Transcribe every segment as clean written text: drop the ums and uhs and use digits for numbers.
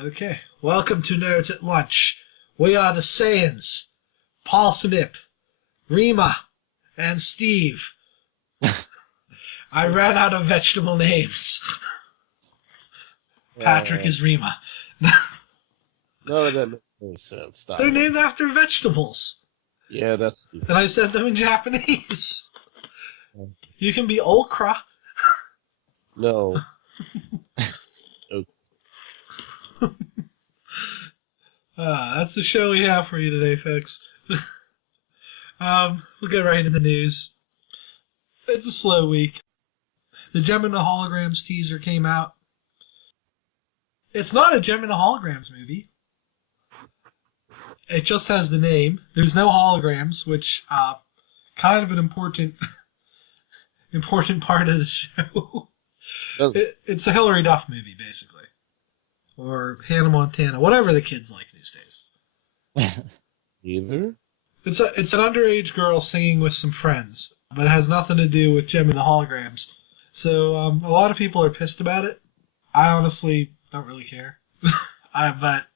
Okay, welcome to Nerds at Lunch. We are the Saiyans, Paul Snip, Rima, and Steve. I ran out of vegetable names. Patrick is Rima. No, that makes no sense. Stop They're it. named after vegetables. Yeah, that's stupid. And I said them in Japanese. You can be okra. No. That's the show we have for you today, folks. We'll get right into the news. It's a slow week. The Gem and the Holograms teaser came out. It's not a Gem and the Holograms movie. It just has the name. There's no holograms, which kind of an important part of the show. It's a Hilary Duff movie, basically. Or Hannah Montana, whatever the kids like these days. Either? It's an underage girl singing with some friends, but it has nothing to do with Gem and the Holograms. So a lot of people are pissed about it. I honestly don't really care. But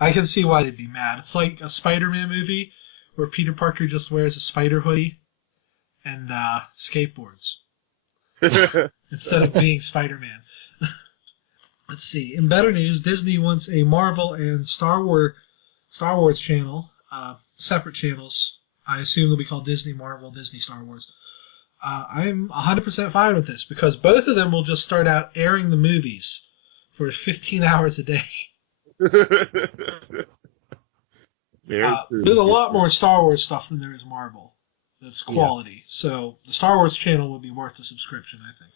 I can see why they'd be mad. It's like a Spider-Man movie where Peter Parker just wears a spider hoodie and skateboards instead of being Spider-Man. Let's see. In better news, Disney wants a Marvel and Star Wars channel, separate channels. I assume they'll be called Disney Marvel, Disney Star Wars. I'm 100% fine with this because both of them will just start out airing the movies for 15 hours a day. Very true. There's a lot more Star Wars stuff than there is Marvel. That's quality. Yeah. So the Star Wars channel would be worth the subscription, I think.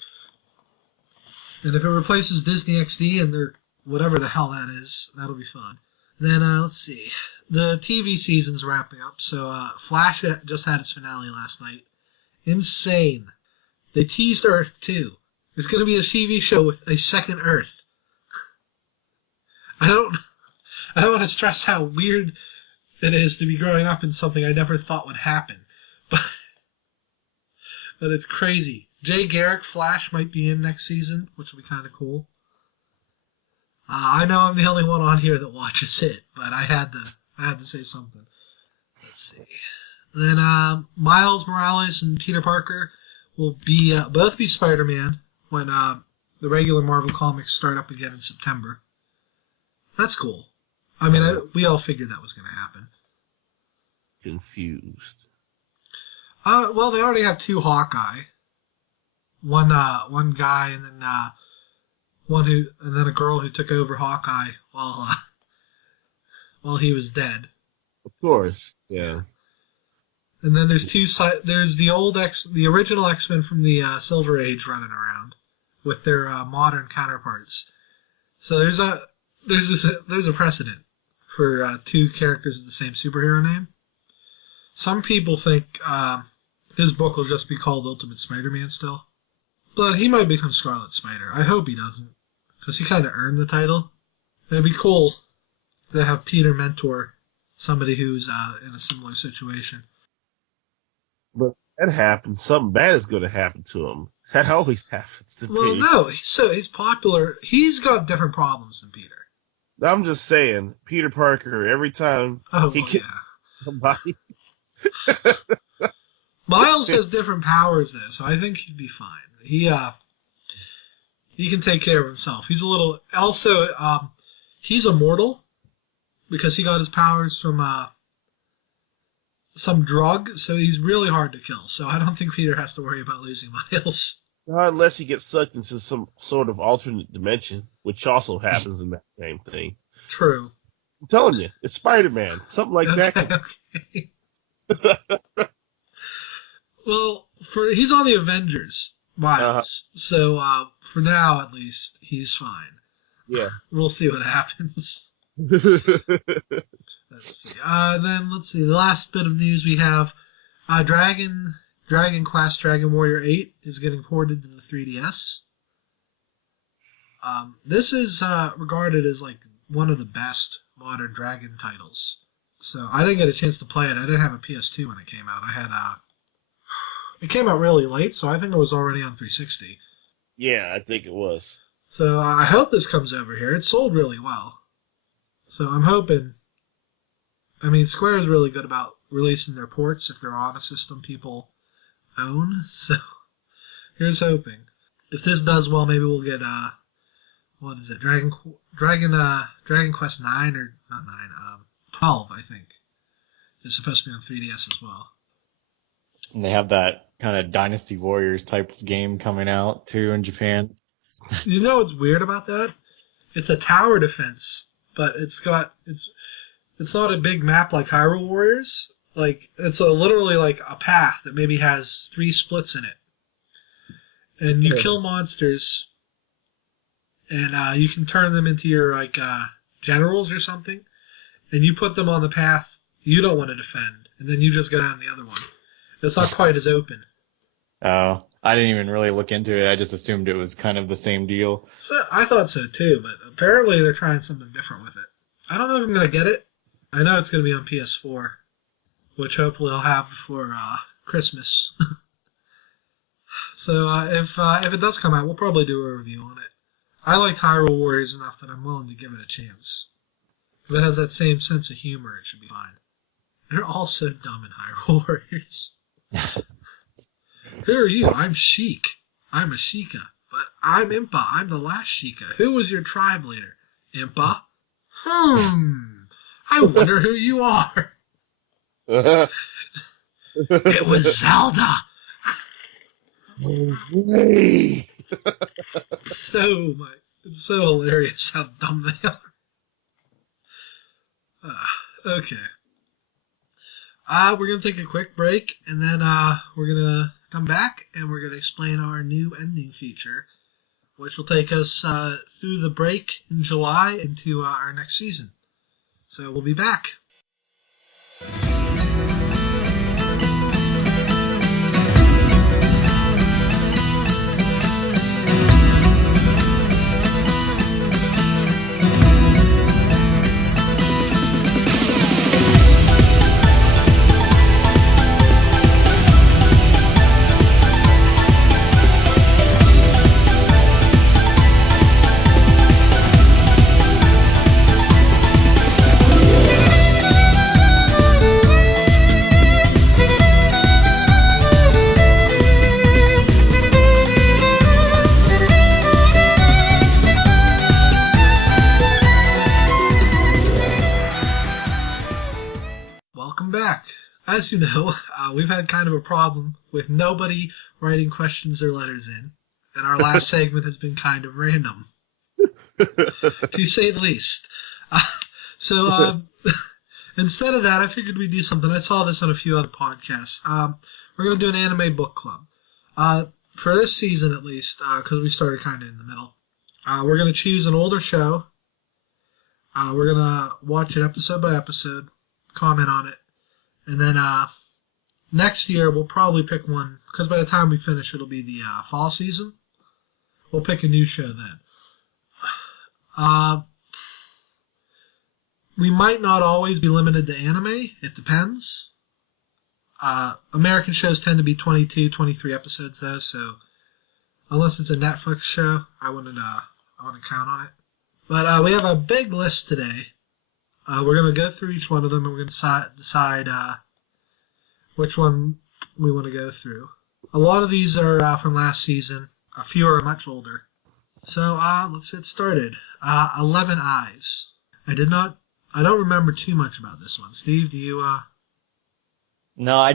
And if it replaces Disney XD and their whatever the hell that is, that'll be fun. Then let's see. The TV season's wrapping up. So Flash just had its finale last night. Insane. They teased Earth too. There's going to be a TV show with a second Earth. I don't want to stress how weird it is to be growing up in something I never thought would happen. But it's crazy. Jay Garrick Flash might be in next season, which will be kind of cool. I know I'm the only one on here that watches it, but I had to say something. Let's see. Then Miles Morales and Peter Parker will be both be Spider-Man when the regular Marvel comics start up again in September. That's cool. I mean, we all figured that was going to happen. Confused. Well, they already have two Hawkeye. One guy, and then and then a girl who took over Hawkeye while he was dead. Of course, yeah. And then there's there's the original X-Men from the Silver Age running around with their modern counterparts. So there's a precedent for two characters with the same superhero name. Some people think his book will just be called Ultimate Spider-Man still. But he might become Scarlet Spider. I hope he doesn't, because he kind of earned the title. It'd be cool to have Peter mentor somebody who's in a similar situation. But that happens. Something bad is going to happen to him. That always happens to Well, me. no, he's popular. He's got different problems than Peter. I'm just saying, Peter Parker, every time he kills somebody. Miles has different powers, though, so I think he'd be fine. He can take care of himself. He's a little... Also, he's immortal because he got his powers from some drug, so he's really hard to kill. So I don't think Peter has to worry about losing Miles. Not unless he gets sucked into some sort of alternate dimension, which also happens in that same thing. True. I'm telling you, it's Spider-Man. Something like that. Okay. Well, he's on the Avengers, Miles. So for now, at least, he's fine. Yeah. We'll see what happens. Let's see. Then let's see. The last bit of news we have: Dragon Quest Dragon Warrior 8 is getting ported to the 3DS. This is regarded as like one of the best modern Dragon titles. So I didn't get a chance to play it. I didn't have a PS2 when it came out. I had it came out really late, so I think it was already on 360. Yeah, I think it was. So I hope this comes over here. It sold really well. So I'm hoping. I mean, Square is really good about releasing their ports if they're on a system people own. So here's hoping. If this does well, maybe we'll get what is it? Dragon Quest 9 or not 9? 12, I think. It's supposed to be on 3DS as well. And they have that kind of Dynasty Warriors type of game coming out too in Japan. You know what's weird about that? It's a tower defense, but it's not a big map like Hyrule Warriors. Like it's literally like a path that maybe has 3 splits in it, and you kill monsters, and you can turn them into your like generals or something, and you put them on the path you don't want to defend, and then you just go down the other one. It's not quite as open. Oh, I didn't even really look into it. I just assumed it was kind of the same deal. So I thought so too, but apparently they're trying something different with it. I don't know if I'm gonna get it. I know it's gonna be on PS4, which hopefully I'll have before Christmas. So if it does come out, we'll probably do a review on it. I liked Hyrule Warriors enough that I'm willing to give it a chance. If it has that same sense of humor, it should be fine. They're all so dumb in Hyrule Warriors. Who are you? I'm Sheik. I'm a Sheikah. But I'm Impa. I'm the last Sheikah. Who was your tribe leader? Impa? I wonder who you are. It was Zelda. It's so hilarious how dumb they are. Okay. We're going to take a quick break, and then we're going to come back, and we're going to explain our new ending feature, which will take us through the break in July into our next season. So we'll be back. As you know, we've had kind of a problem with nobody writing questions or letters in, and our last segment has been kind of random, to say the least. So instead of that, I figured we'd do something. I saw this on a few other podcasts. We're going to do an anime book club. For this season, at least, because we started kind of in the middle. We're going to choose an older show. We're going to watch it episode by episode, comment on it. And then next year we'll probably pick one, because by the time we finish it'll be the fall season. We'll pick a new show then. We might not always be limited to anime. It depends. American shows tend to be 22, 23 episodes though, so unless it's a Netflix show, I wouldn't count on it. But we have a big list today. We're going to go through each one of them, and we're going to decide which one we want to go through. A lot of these are from last season. A few are much older. So let's get started. 11 Eyes. I don't remember too much about this one. Steve, do you? No, I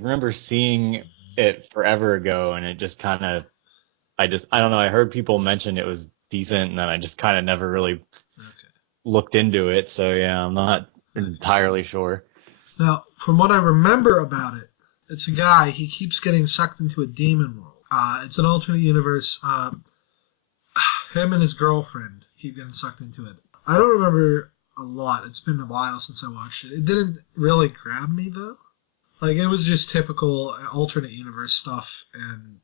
remember seeing it forever ago, and it just kind of, I don't know. I heard people mention it was decent, and then I just kind of never really looked into it, so yeah, I'm not entirely sure. Now, from what I remember about it, it's a guy, he keeps getting sucked into a demon world. It's an alternate universe. Him and his girlfriend keep getting sucked into it. I don't remember a lot. It's been a while since I watched it. It didn't really grab me, though. Like, it was just typical alternate universe stuff, and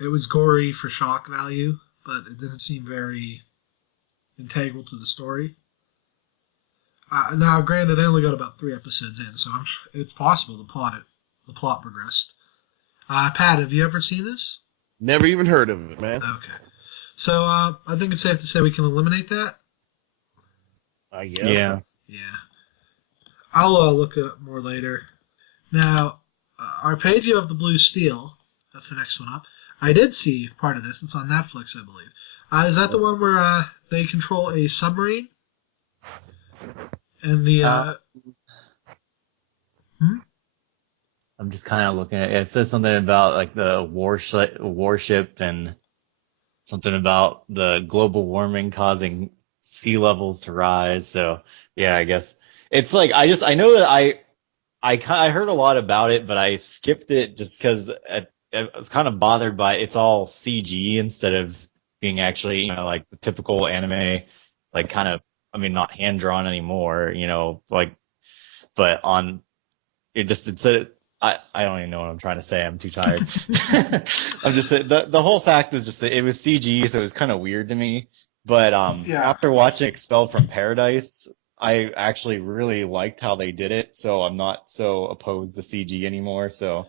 it was gory for shock value, but it didn't seem very integral to the story. Now, granted, I only got about 3 episodes in, so it's possible the plot progressed. Pat, have you ever seen this? Never even heard of it, man. Okay. So I think it's safe to say we can eliminate that. I guess. Yeah. Yeah. I'll look it up more later. Now, Arpeggio of the Blue Steel, that's the next one up. I did see part of this. It's on Netflix, I believe. Is that the one where they control a submarine? And the... I'm just kind of looking at it. It says something about like the warship and something about the global warming causing sea levels to rise. So yeah, I guess it's like I know that I heard a lot about it, but I skipped it just because I was kind of bothered by it's all CG instead of being actually, like the typical anime, like kind of, I mean, not hand drawn anymore, like, but on it just instead. I don't even know what I'm trying to say. I'm too tired. I'm just saying the whole fact is just that it was CG, so it was kind of weird to me. But after watching Expelled from Paradise, I actually really liked how they did it, so I'm not so opposed to CG anymore. So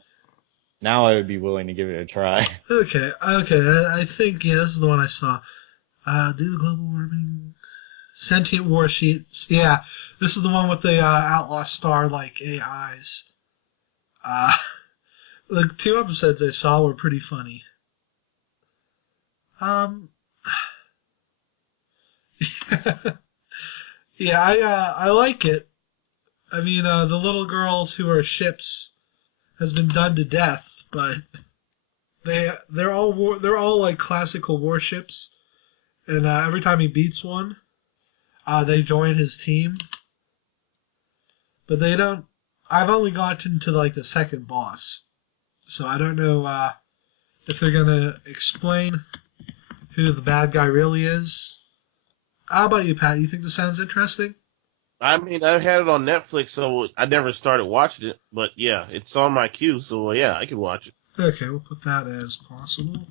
now I would be willing to give it a try. Okay. I think, this is the one I saw. Do the global warming... Sentient warships. Yeah, this is the one with the outlaw star-like AIs. The 2 episodes I saw were pretty funny. Yeah, I like it. I mean, the little girls who are ships has been done to death, but they're all like classical warships, and every time he beats one, they join his team. But they don't. I've only gotten to like the second boss, so I don't know if they're gonna explain who the bad guy really is. How about you, Pat? You think this sounds interesting? I mean, I had it on Netflix, so I never started watching it. But yeah, it's on my queue, so yeah, I can watch it. Okay, we'll put that as possible.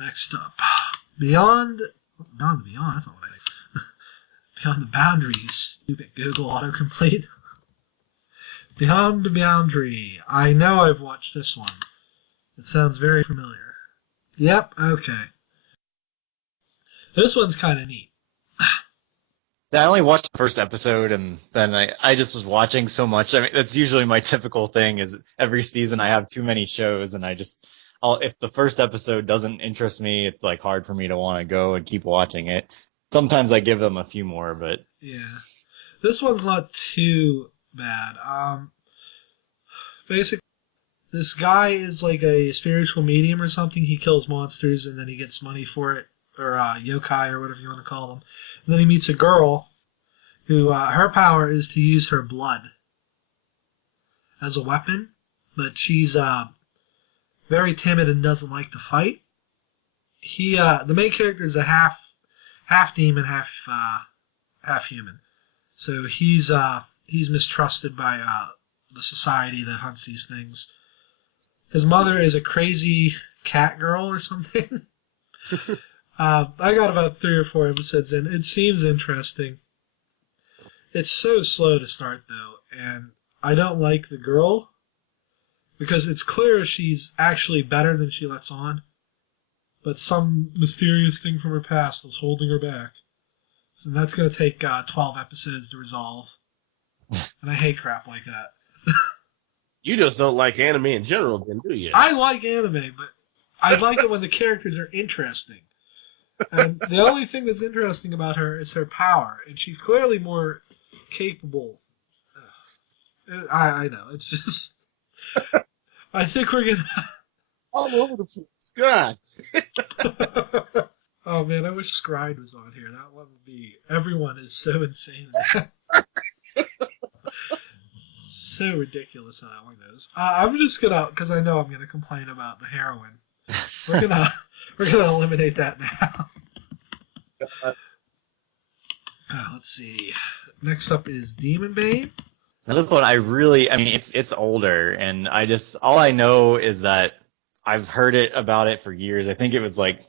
Next up, Beyond the Beyond. That's not what I think. Beyond the Boundaries. Stupid Google autocomplete. Beyond the Boundary. I know I've watched this one. It sounds very familiar. Yep, okay. This one's kind of neat. I only watched the first episode, and then I just was watching so much. I mean, that's usually my typical thing is every season I have too many shows, and if the first episode doesn't interest me, it's like hard for me to want to go and keep watching it. Sometimes I give them a few more, but... Yeah. This one's not too bad. Basically, this guy is like a spiritual medium or something. He kills monsters and then he gets money for it, or yokai or whatever you want to call them. And then he meets a girl who her power is to use her blood as a weapon, but she's very timid and doesn't like to fight. The main character is a half demon, half human. So he's mistrusted by the society that hunts these things. His mother is a crazy cat girl or something. I got about 3 or 4 episodes in. It seems interesting. It's so slow to start, though, and I don't like the girl because it's clear she's actually better than she lets on, but some mysterious thing from her past is holding her back. So that's going to take 12 episodes to resolve. And I hate crap like that. You just don't like anime in general, then, do you? I like anime, but I like it when the characters are interesting. And the only thing that's interesting about her is her power, and she's clearly more capable. I know, it's just... I think we're going to... All over the place. God. Oh man, I wish Scribe was on here. That one would be... Everyone is so insane. So ridiculous how that one goes. I'm just gonna, because I know I'm gonna complain about the heroin. We're gonna eliminate that now. Let's see. Next up is Demonbane. Now this one I mean, it's older, and all I know is that I've heard about it for years. I think it was like,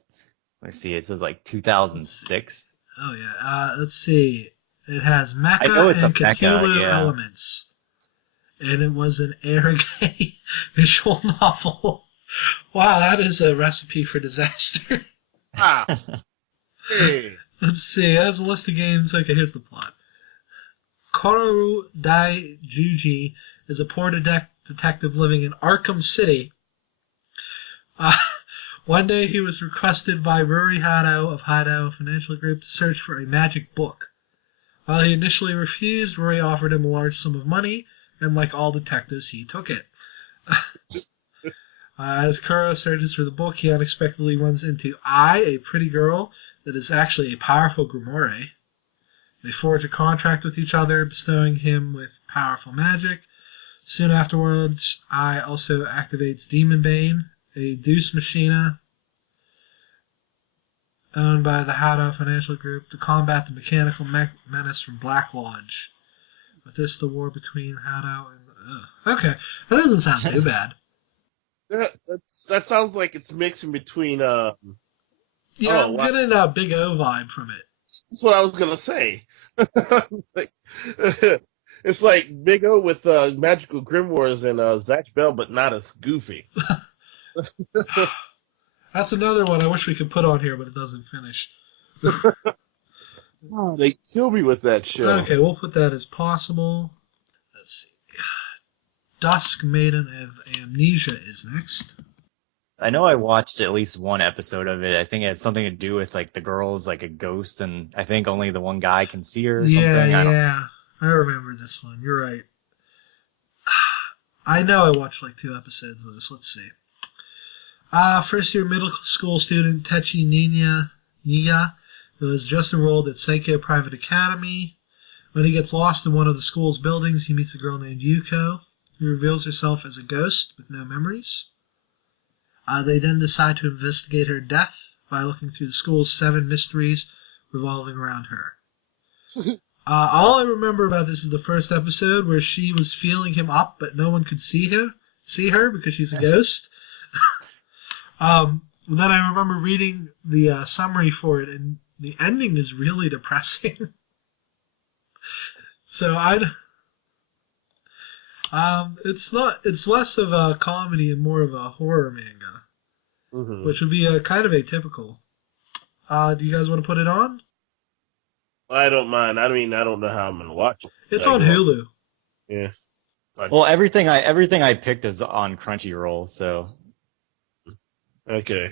let's see, it says like 2006. Oh yeah. Let's see. It has mecha I know it's and a mecha, Cthulhu yeah. elements. And it was an Arreggay visual novel. Wow, that is a recipe for disaster. Ah, hey. Let's see. As a list of games, okay, here's the plot. Kororu Dai Juji is a poor detective living in Arkham City. Uh, One day he was requested by Ruri Hado of Hado Financial Group to search for a magic book. While he initially refused, Ruri offered him a large sum of money, and like all detectives, he took it. As Kuro searches for the book, he unexpectedly runs into a pretty girl that is actually a powerful grimoire. They forge a contract with each other, bestowing him with powerful magic. Soon afterwards, also activates Demonbane, a Deuce Machina owned by the Hado Financial Group, to combat the mechanical menace from Black Lodge. With this, the war between Hado and... Okay, that doesn't sound too bad. That sounds like it's mixing between... Yeah, I'm getting a Big O vibe from it. That's what I was going to say. It's like Big O with Magical Grimoires and Zatch Bell, but not as goofy. That's another one I wish we could put on here, but it doesn't finish. Oh, they kill me with that show. Okay, we'll put that as possible. Let's see. Dusk, Maiden of Amnesia is next. I know I watched at least one episode of it. I think it had something to do with like the girl's like a ghost, and I think only the one guy can see her or something. Yeah, I remember this one. You're right. I know I watched like 2 episodes of this. Let's see. First year middle school student Techi Niya, who has just enrolled at Seikyo Private Academy. When he gets lost in one of the school's buildings, he meets a girl named Yuko, who reveals herself as a ghost with no memories. They then decide to investigate her death by looking through the school's 7 mysteries revolving around her. All I remember about this is the first episode where she was feeling him up, but no one could see her because she's a ghost. Then I remember reading the summary for it, and the ending is really depressing. So it's less of a comedy and more of a horror manga, which would be kind of atypical. Do you guys want to put it on? I don't mind. I mean, I don't know how I'm gonna watch it. It's on Hulu. Yeah. Well, everything I picked is on Crunchyroll, so. Okay.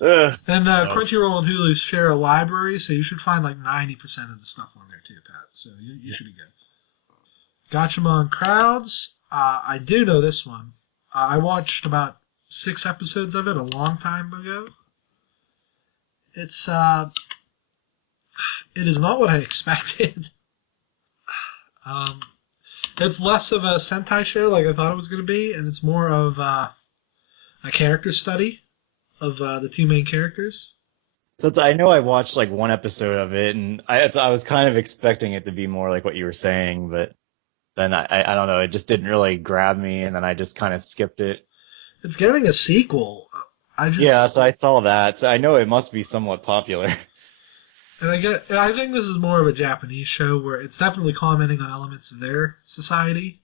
And Crunchyroll and Hulu share a library, so you should find like 90% of the stuff on there too, Pat. So you should be good. Gatchaman Crowds. I do know this one. I watched about 6 episodes of it a long time ago. It is not what I expected. It's less of a Sentai show like I thought it was going to be, and it's more of a character study of the 2 main characters. So I know I watched like 1 episode of it, and I was kind of expecting it to be more like what you were saying, but then I don't know, it just didn't really grab me, and then I just kind of skipped it. It's getting a sequel. Yeah, so I saw that, so I know it must be somewhat popular. And I think this is more of a Japanese show where it's definitely commenting on elements of their society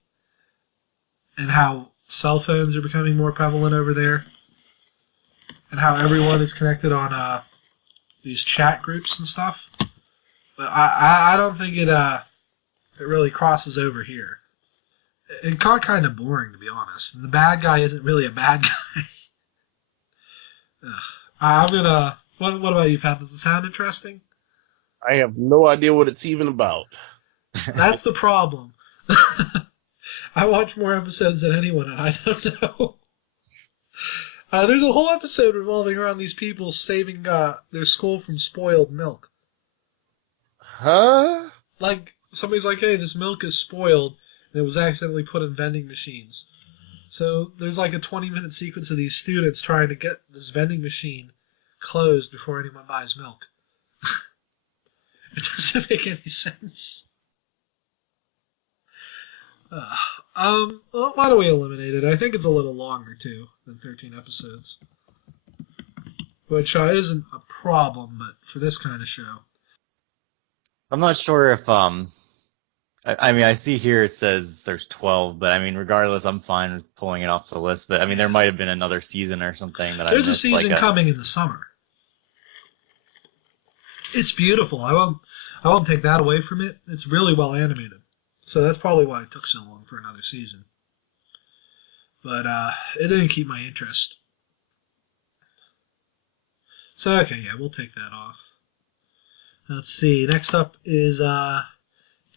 and how cell phones are becoming more prevalent over there and how everyone is connected on these chat groups and stuff. But I don't think it really crosses over here. It got kind of boring, to be honest. And the bad guy isn't really a bad guy. What about you, Pat? Does it sound interesting? I have no idea what it's even about. That's the problem. I watch more episodes than anyone, and I don't know. There's a whole episode revolving around these people saving their school from spoiled milk. Huh? Like, somebody's like, hey, this milk is spoiled, and it was accidentally put in vending machines. So there's like a 20-minute sequence of these students trying to get this vending machine closed before anyone buys milk. It doesn't make any sense. Well, why don't we eliminate it? I think it's a little longer, too, than 13 episodes. Which isn't a problem, but for this kind of show. I'm not sure if, I mean, I see here it says there's 12, but I mean, regardless, I'm fine with pulling it off the list. But I mean, there might have been another season or something that I missed. There's a season coming in the summer. It's beautiful. I won't take that away from it. It's really well animated. So that's probably why it took so long for another season. But it didn't keep my interest. So okay, yeah, we'll take that off. Let's see. Next up is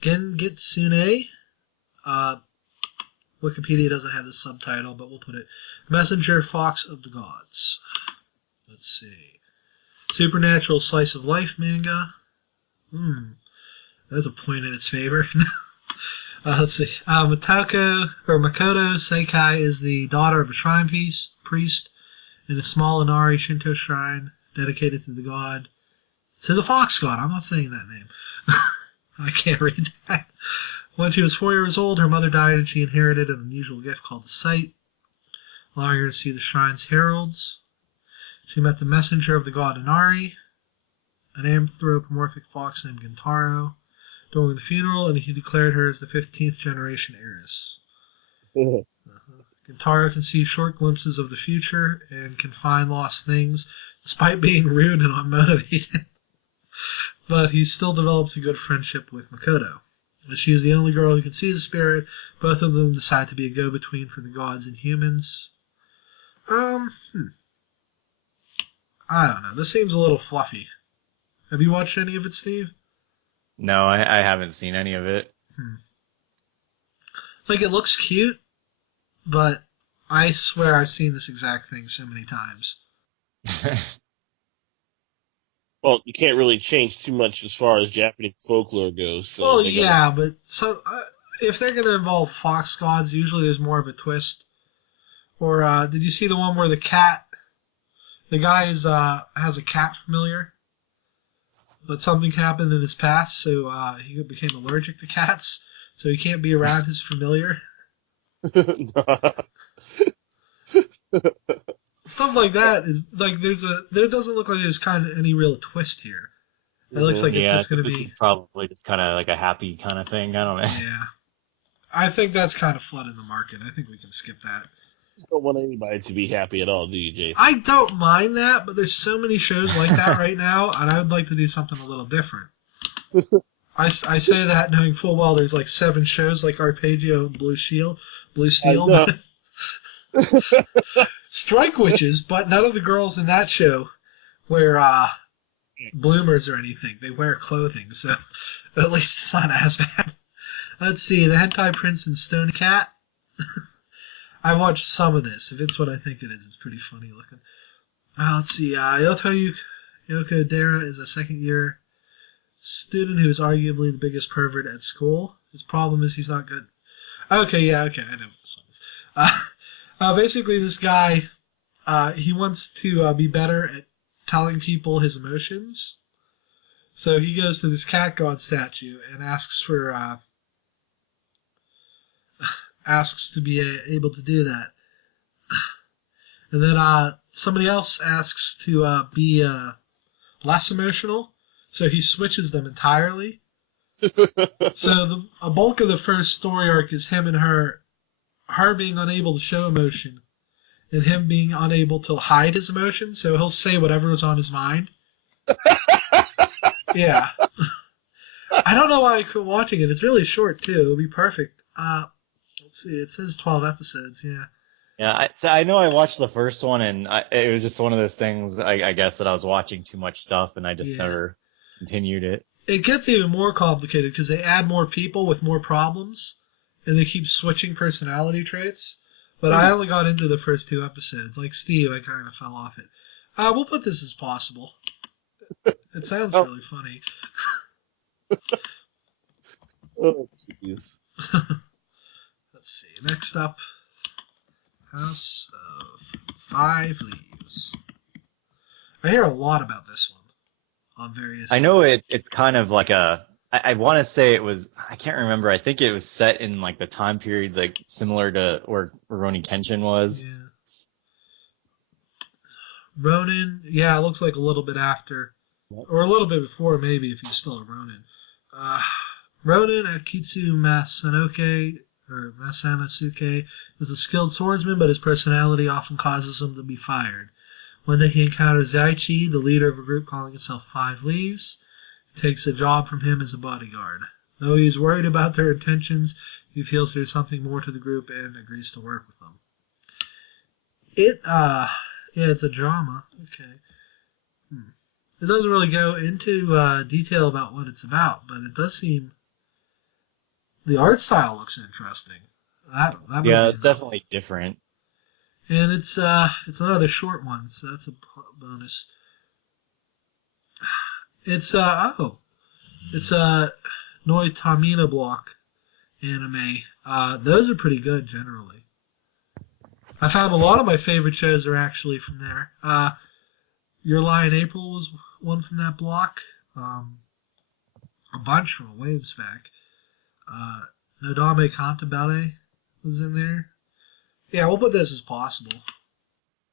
Gingitsune. Wikipedia doesn't have the subtitle, but we'll put it Messenger Fox of the Gods. Let's see. Supernatural slice of life manga. There's a point in its favor. Let's see. Makoto Seikai is the daughter of a shrine priest in a small Inari Shinto shrine dedicated to the god, to the fox god. I'm not saying that name. I can't read that. When she was 4 years old, her mother died and she inherited an unusual gift called the sight, allowing her to see the shrine's heralds. She met the messenger of the god Inari, an anthropomorphic fox named Gintaro, during the funeral, and he declared her as the 15th generation heiress. Gintaro can see short glimpses of the future and can find lost things, despite being rude and unmotivated. But he still develops a good friendship with Makoto. As she is the only girl who can see the spirit, both of them decide to be a go-between for the gods and humans. I don't know. This seems a little fluffy. Have you watched any of it, Steve? No, I haven't seen any of it. Like, it looks cute, but I swear I've seen this exact thing so many times. Well, you can't really change too much as far as Japanese folklore goes. So Well, yeah, but if they're going to involve fox gods, usually there's more of a twist. Or did you see the one where the guy has a cat familiar, but something happened in his past, so he became allergic to cats, so he can't be around his familiar. Stuff like that is like there doesn't look like there's kind of any real twist here. It looks like it's just going to be probably just kind of like a happy kind of thing. I don't know. Yeah, I think that's kind of flooding the market. I think we can skip that. You don't want anybody to be happy at all, do you, Jason? I don't mind that, but there's so many shows like that right now, and I would like to do something a little different. I say that knowing full well there's like 7 shows like Arpeggio and Blue Steel. Strike witches, but none of the girls in that show wear bloomers or anything. They wear clothing, so at least it's not as bad. Let's see, the Hentai Prince and Stony Cat. I watched some of this. If it's what I think it is, it's pretty funny looking. Let's see, Yoko Dera is a second-year student who is arguably the biggest pervert at school. His problem is he's not good. Okay, I know what this one is. Basically, this guy, he wants to be better at telling people his emotions. So he goes to this cat god statue and asks to be able to do that. And then somebody else asks to be less emotional, so he switches them entirely. So a bulk of the first story arc is him and her being unable to show emotion, and him being unable to hide his emotions, so he'll say whatever was on his mind. Yeah. I don't know why I quit watching it. It's really short, too. It'll be perfect. Let's see. It says 12 episodes, yeah. Yeah, I know I watched the first one, and it was just one of those things, I guess, that I was watching too much stuff, and I just never continued it. It gets even more complicated, because they add more people with more problems, and they keep switching personality traits. But I only got into the first 2 episodes. Like Steve, I kind of fell off it. We'll put this as possible. It sounds really funny. Oh, jeez. Let's see. Next up, House of 5 Leaves. I hear a lot about this one on various... I know it's kind of like I want to say it was, I can't remember, I think it was set in like the time period like similar to where Rurouni Kenshin was. Yeah. Ronin, yeah, it looks like a little bit after, or a little bit before maybe if he's still a Ronin. Ronin Akitsu Masanosuke is a skilled swordsman, but his personality often causes him to be fired. One day he encounters Zaichi, the leader of a group calling itself Five Leaves. He takes a job from him as a bodyguard. Though he is worried about their intentions, he feels there's something more to the group and agrees to work with them. It's a drama. Okay. It doesn't really go into detail about what it's about, but it does seem the art style looks interesting. Yeah, it's definitely different. And it's another short one, so that's a bonus. It's a Noitamina block anime. Those are pretty good generally. I found a lot of my favorite shows are actually from there. Your Lie in April was one from that block. A bunch from Waves back. Nodame Cantabile was in there. Yeah, we'll put this as possible.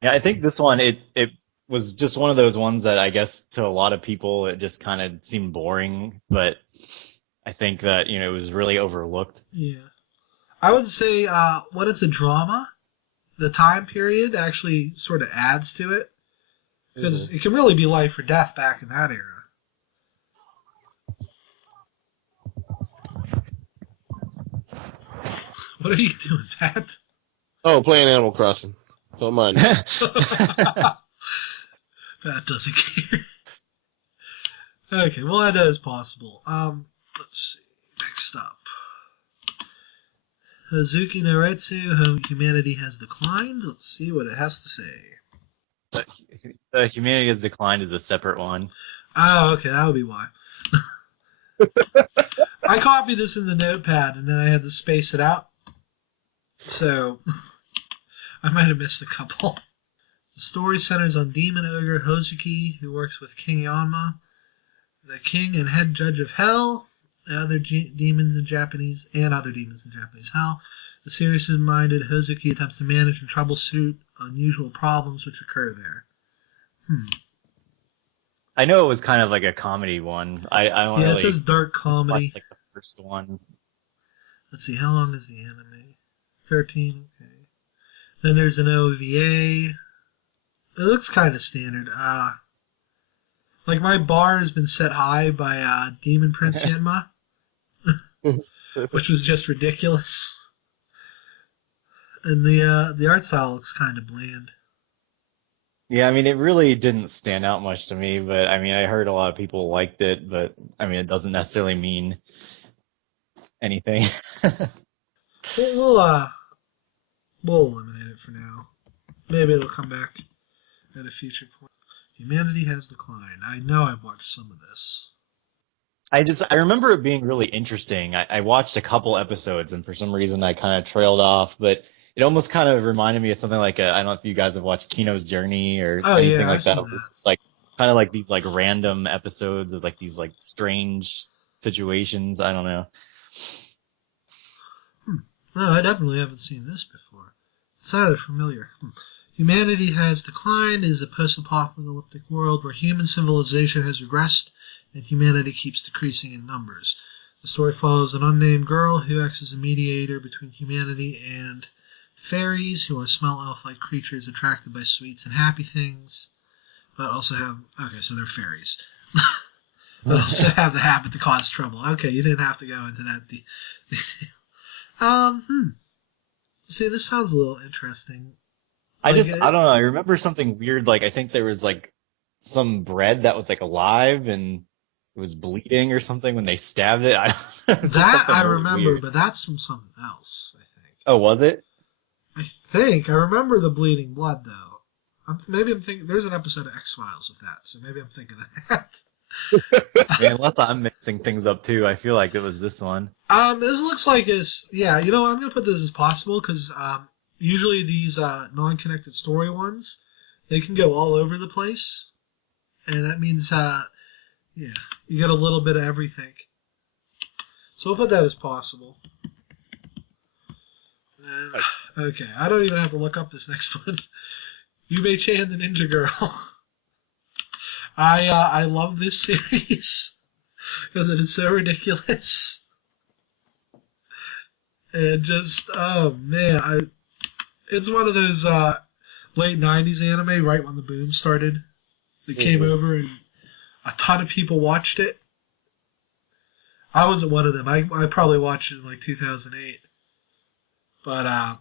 Yeah, I think this one, it was just one of those ones that I guess to a lot of people it just kind of seemed boring, but I think that, it was really overlooked. Yeah. I would say when it's a drama, the time period actually sort of adds to it. Because it can really be life or death back in that era. What are you doing, Pat? Oh, playing Animal Crossing. Don't mind me. Pat doesn't care. Okay, well, that is possible. Let's see. Next up. Hozuki no Retsu, Humanity Has Declined. Let's see what it has to say. Humanity Has Declined is a separate one. Oh, okay, that would be why. I copied this in the notepad, and then I had to space it out. So, I might have missed a couple. The story centers on demon ogre Hozuki, who works with King Yanma, the king and head judge of hell, and other demons in Japanese hell. The serious-minded Hozuki attempts to manage and troubleshoot unusual problems which occur there. I know it was kind of like a comedy one. I don't really. It says dark comedy. Watch, like the first one. Let's see, how long is the anime? 13. Okay. Then there's an OVA. It looks kind of standard. Like my bar has been set high by Demon Prince Yanma, which was just ridiculous. And the art style looks kind of bland. Yeah, I mean, it really didn't stand out much to me, but I mean, I heard a lot of people liked it, but I mean, it doesn't necessarily mean anything. We'll eliminate it for now. Maybe it'll come back at a future point. Humanity Has Declined. I know I've watched some of this. I remember it being really interesting. I watched a couple episodes, and for some reason I kind of trailed off, but it almost kind of reminded me of something like I don't know if you guys have watched Kino's Journey or anything like that. It's just like kind of like these like random episodes of like these like strange situations. I don't know. No, I definitely haven't seen this before. It sounded familiar. Humanity Has Declined is a post-apocalyptic world where human civilization has regressed and humanity keeps decreasing in numbers. The story follows an unnamed girl who acts as a mediator between humanity and fairies, who are smell elf-like creatures attracted by sweets and happy things, but also have... Okay, so they're fairies. But also have the habit to cause trouble. Okay, you didn't have to go into that. See, this sounds a little interesting. I don't know. I remember something weird. Like, I think there was like some bread that was like alive and it was bleeding or something when they stabbed it. That I remember, weird. But that's from something else, I think. Oh, was it? I think. I remember the bleeding blood, though. Maybe I'm thinking, there's an episode of X-Files with that, so maybe I'm thinking of that. Man, unless I'm mixing things up too, I feel like it was this one. This looks like yeah, you know what, I'm going to put this as possible, because usually these non-connected story ones, they can go all over the place, and that means, yeah, you get a little bit of everything. So we'll put that as possible. Okay, I don't even have to look up this next one. Jubei-chan the Ninja Girl. I love this series because it is so ridiculous. And just, oh man, it's one of those, late 90s anime, right when the boom started. It came over and a ton of people watched it. I wasn't one of them. I probably watched it in like 2008. But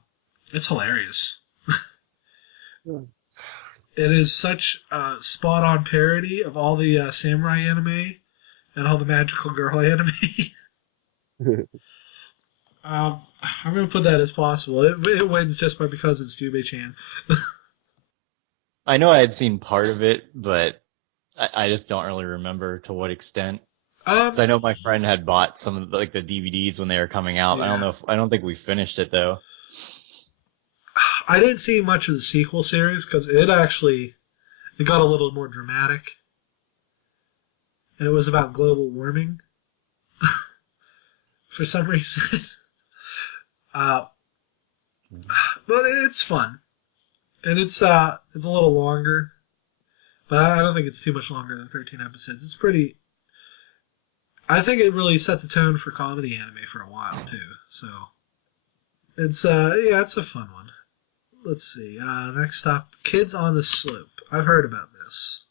it's hilarious. It is such a spot-on parody of all the samurai anime and all the magical girl anime. I'm going to put that as possible. It wins just because it's Jubei-chan. I know I had seen part of it, but I just don't really remember to what extent. Because I know my friend had bought some of the DVDs when they were coming out. Yeah. I don't think we finished it though. I didn't see much of the sequel series because it got a little more dramatic. And it was about global warming for some reason. But it's fun. And it's a little longer. But I don't think it's too much longer than 13 episodes. It's pretty... I think it really set the tone for comedy anime for a while, too. So, it's a fun one. Let's see. Next up, Kids on the Slope. I've heard about this.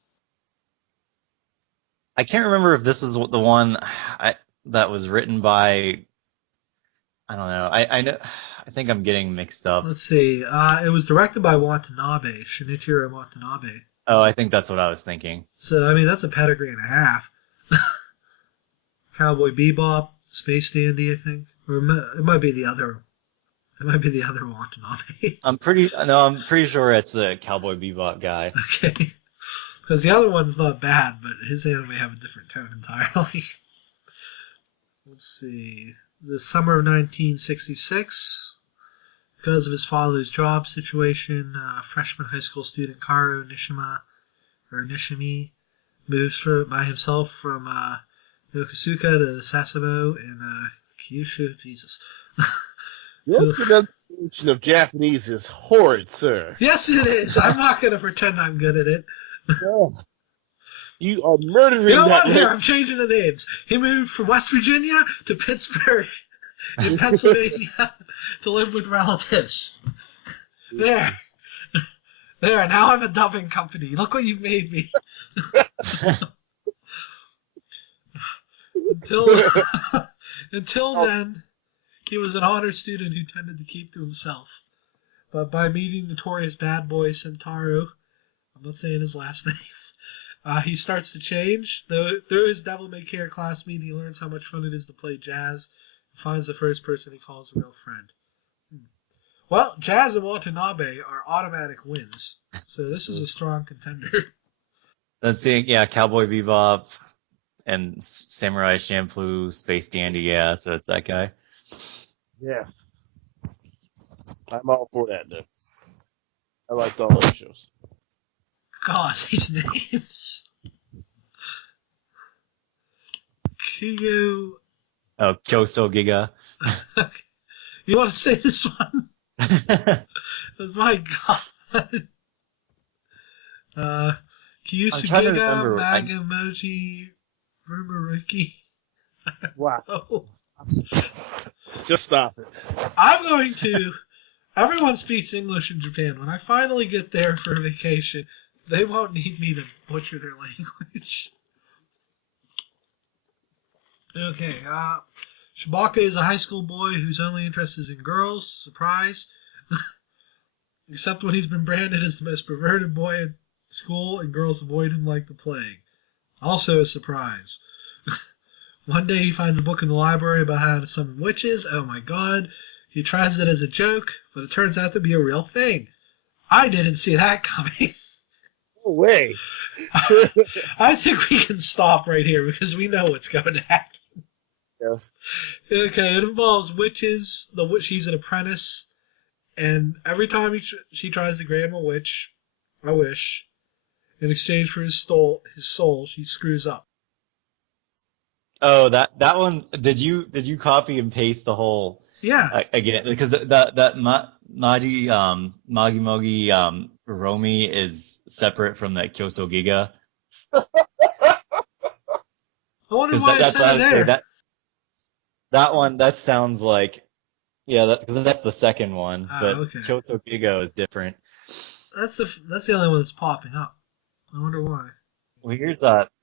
I can't remember if this is the one that was written by... I don't know. I know. I think I'm getting mixed up. Let's see. It was directed by Watanabe, Shinichiro Watanabe. Oh, I think that's what I was thinking. So, I mean, that's a pedigree and a half. Cowboy Bebop, Space Dandy, I think. Or it might be the other. It might be the other Watanabe. I'm pretty sure it's the Cowboy Bebop guy. Okay. Because the other one's not bad, but his anime have a different tone entirely. Let's see. The summer of 1966, because of his father's job situation, freshman high school student Karu Nishimi moves by himself from Yokosuka to Sasebo in Kyushu. Jesus. Your pronunciation of Japanese is horrid, sir. Yes, it is. I'm not going to pretend I'm good at it. No. You are murdering You know that what? Here, I'm changing the names. He moved from West Virginia to Pittsburgh in Pennsylvania to live with relatives. There. There, now I'm a dubbing company. Look what you've made me. Until then, he was an honor student who tended to keep to himself. But by meeting notorious bad boy Sentaro, I'm not saying his last name, he starts to change. Through his Devil May Care class meet, he learns how much fun it is to play jazz and finds the first person he calls a real friend. Well, Jazz and Watanabe are automatic wins, so this is a strong contender. Let's see, yeah, Cowboy Bebop and Samurai Champloo, Space Dandy, yeah, so it's that guy. Yeah. I'm all for that, though. I liked all those shows. God, these names. Kyousougiga. You want to say this one? My God. Kyousougiga, Magimoji Rurumo. Wow. Oh. Just stop it. I'm going to... Everyone speaks English in Japan. When I finally get there for a vacation, they won't need me to butcher their language. Okay, Shibaka is a high school boy whose only interest is in girls. Surprise. Except when he's been branded as the most perverted boy at school and girls avoid him like the plague. Also a surprise. One day he finds a book in the library about how to summon witches. Oh my God. He tries it as a joke, but it turns out to be a real thing. I didn't see that coming. No way. I think we can stop right here because we know what's going to happen. Yeah. Okay, it involves witches. She's an apprentice, and every time she tries to grab a wish, in exchange for his soul, she screws up. Oh, that one. Did you copy and paste the whole? Yeah. Again, because Magimoji Rurumo is separate from that Kyousougiga. I wonder why I said it there. That one, that sounds like, yeah, because that's the second one, but okay. Kyousougiga is different. That's the only one that's popping up. I wonder why. Well,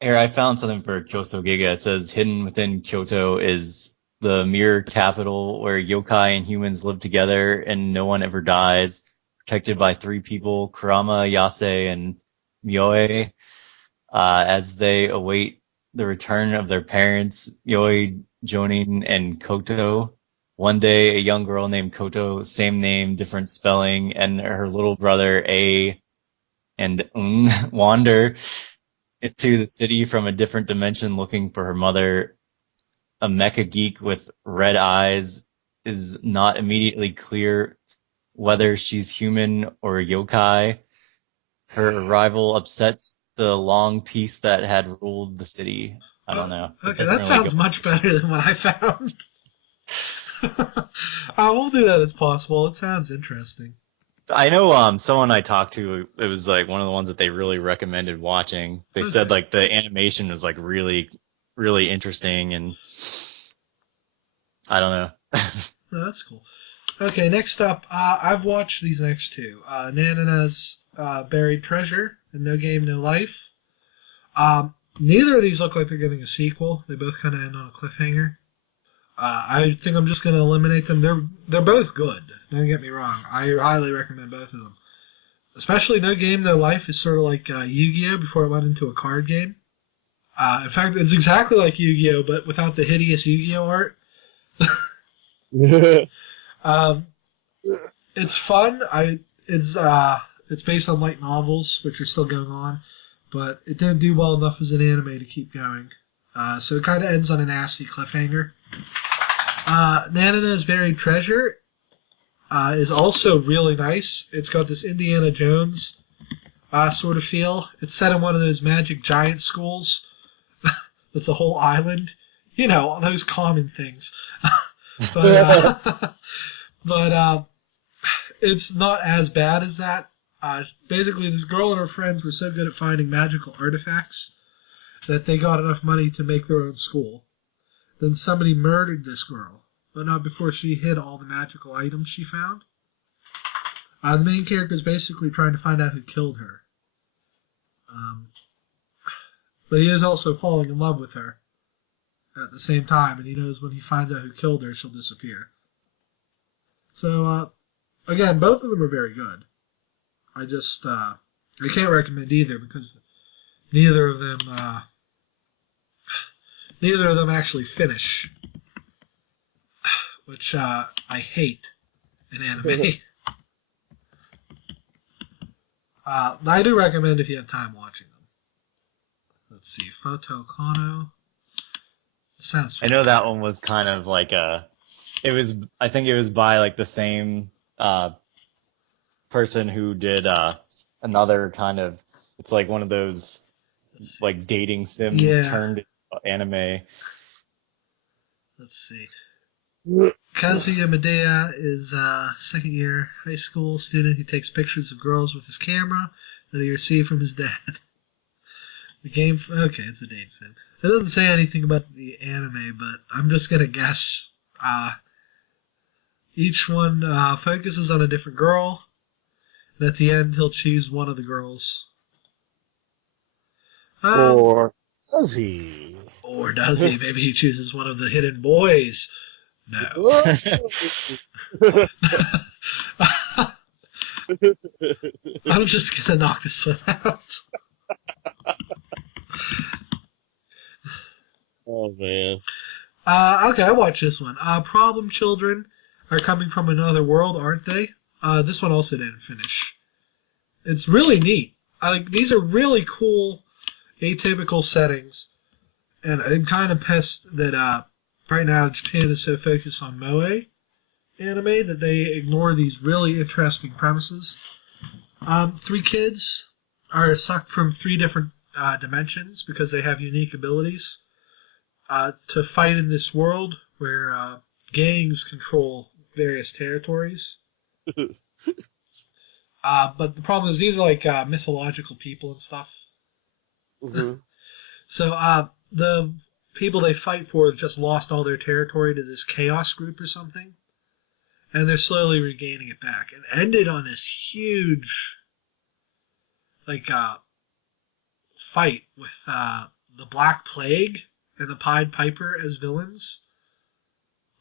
here I found something for Kyousougiga. It says hidden within Kyoto is the mirror capital where yokai and humans live together and no one ever dies. Protected by three people, Kurama, Yase, and Mioe, as they await the return of their parents, Yoi, Jonin, and Koto. One day, a young girl named Koto, same name, different spelling, and her little brother, A and wander into the city from a different dimension looking for her mother. A mecha geek with red eyes is not immediately clear whether she's human or a yokai. Her arrival upsets the long peace that had ruled the city. I don't know. Okay, that sounds much better than what I found. We'll do that as possible. It sounds interesting. I know someone I talked to, it was like one of the ones that they really recommended watching. They said like the animation was like really, really interesting, and I don't know. Oh, that's cool. Okay, next up, I've watched these next two. Nanana's Buried Treasure and No Game, No Life. Neither of these look like they're getting a sequel. They both kind of end on a cliffhanger. I think I'm just going to eliminate them. They're both good. Don't get me wrong. I highly recommend both of them. Especially No Game, No Life is sort of like Yu-Gi-Oh! Before it went into a card game. In fact, it's exactly like Yu-Gi-Oh! But without the hideous Yu-Gi-Oh! Art. It's fun. It's based on light novels, which are still going on, but it didn't do well enough as an anime to keep going. So it kind of ends on a nasty cliffhanger. Nanana's Buried Treasure is also really nice. It's got this Indiana Jones sort of feel. It's set in one of those magic giant schools. That's a whole island. You know, all those common things. But it's not as bad as that. Basically, this girl and her friends were so good at finding magical artifacts that they got enough money to make their own school. Then somebody murdered this girl, but not before she hid all the magical items she found. The main character is basically trying to find out who killed her. But he is also falling in love with her at the same time, and he knows when he finds out who killed her, she'll disappear. So, again, both of them are very good. I can't recommend either because neither of them actually finish, which I hate in anime. I do recommend if you have time watching them. Let's see, Photo Kano. Sounds. I know that one was kind of like I think it was by like the same person who did another kind of, it's like one of those like dating sims turned anime. Let's see. Kazuya Medea is a second-year high school student who takes pictures of girls with his camera that he received from his dad. The game... Okay, it's a date sim. It doesn't say anything about the anime, but I'm just going to guess. Each one focuses on a different girl, and at the end he'll choose one of the girls. Or does he? Or does he? Maybe he chooses one of the hidden boys. No. I'm just going to knock this one out. Oh, man. Okay, I watched this one. Problem children are coming from another world, aren't they? This one also didn't finish. It's really neat. These are really cool, atypical settings. And I'm kind of pissed that right now Japan is so focused on moe anime that they ignore these really interesting premises. Three kids are sucked from three different dimensions because they have unique abilities to fight in this world where gangs control various territories. But the problem is these are like mythological people and stuff. Mm-hmm. So the people they fight for just lost all their territory to this chaos group or something. And they're slowly regaining it back. It ended on this huge like fight with the Black Plague and the Pied Piper as villains,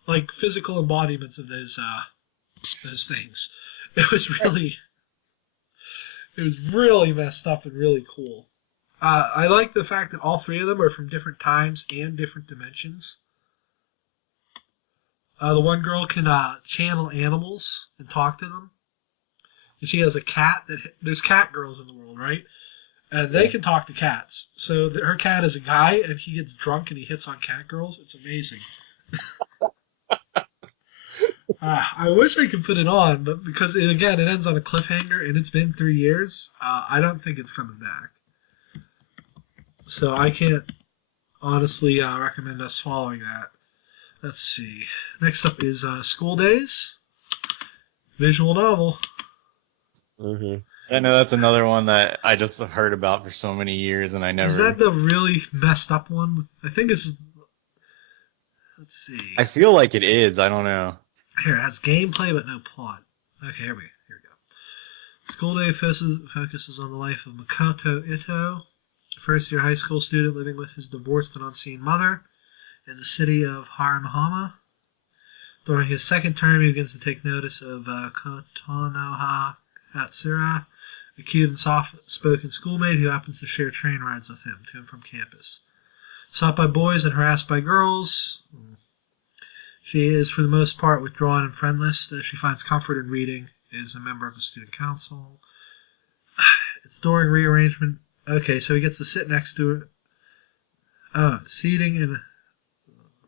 like physical embodiments of those things. It was really messed up and really cool. I like the fact that all three of them are from different times and different dimensions. The one girl can channel animals and talk to them. And she has a cat. There's cat girls in the world, right? And they can talk to cats. So her cat is a guy, and he gets drunk and he hits on cat girls. It's amazing. I wish I could put it on, but because, it ends on a cliffhanger, and it's been 3 years, I don't think it's coming back. So I can't honestly recommend us following that. Let's see. Next up is School Days. Visual novel. I know that's another one that I just heard about for so many years, and I never... Is that the really messed up one? I think this is... Let's see. I feel like it is. I don't know. Here, it has gameplay but no plot. Okay, here we go. School Day focuses on the life of Makoto Ito, a first-year high school student living with his divorced and unseen mother in the city of Haramahama. During his second term, he begins to take notice of Kotonoha Hatsura, a cute and soft-spoken schoolmate who happens to share train rides with him to and from campus. Sought by boys and harassed by girls, she is, for the most part, withdrawn and friendless. Though she finds comfort in reading, is a member of the student council. It's during rearrangement. Okay, so he gets to sit next to her. Oh, seating and...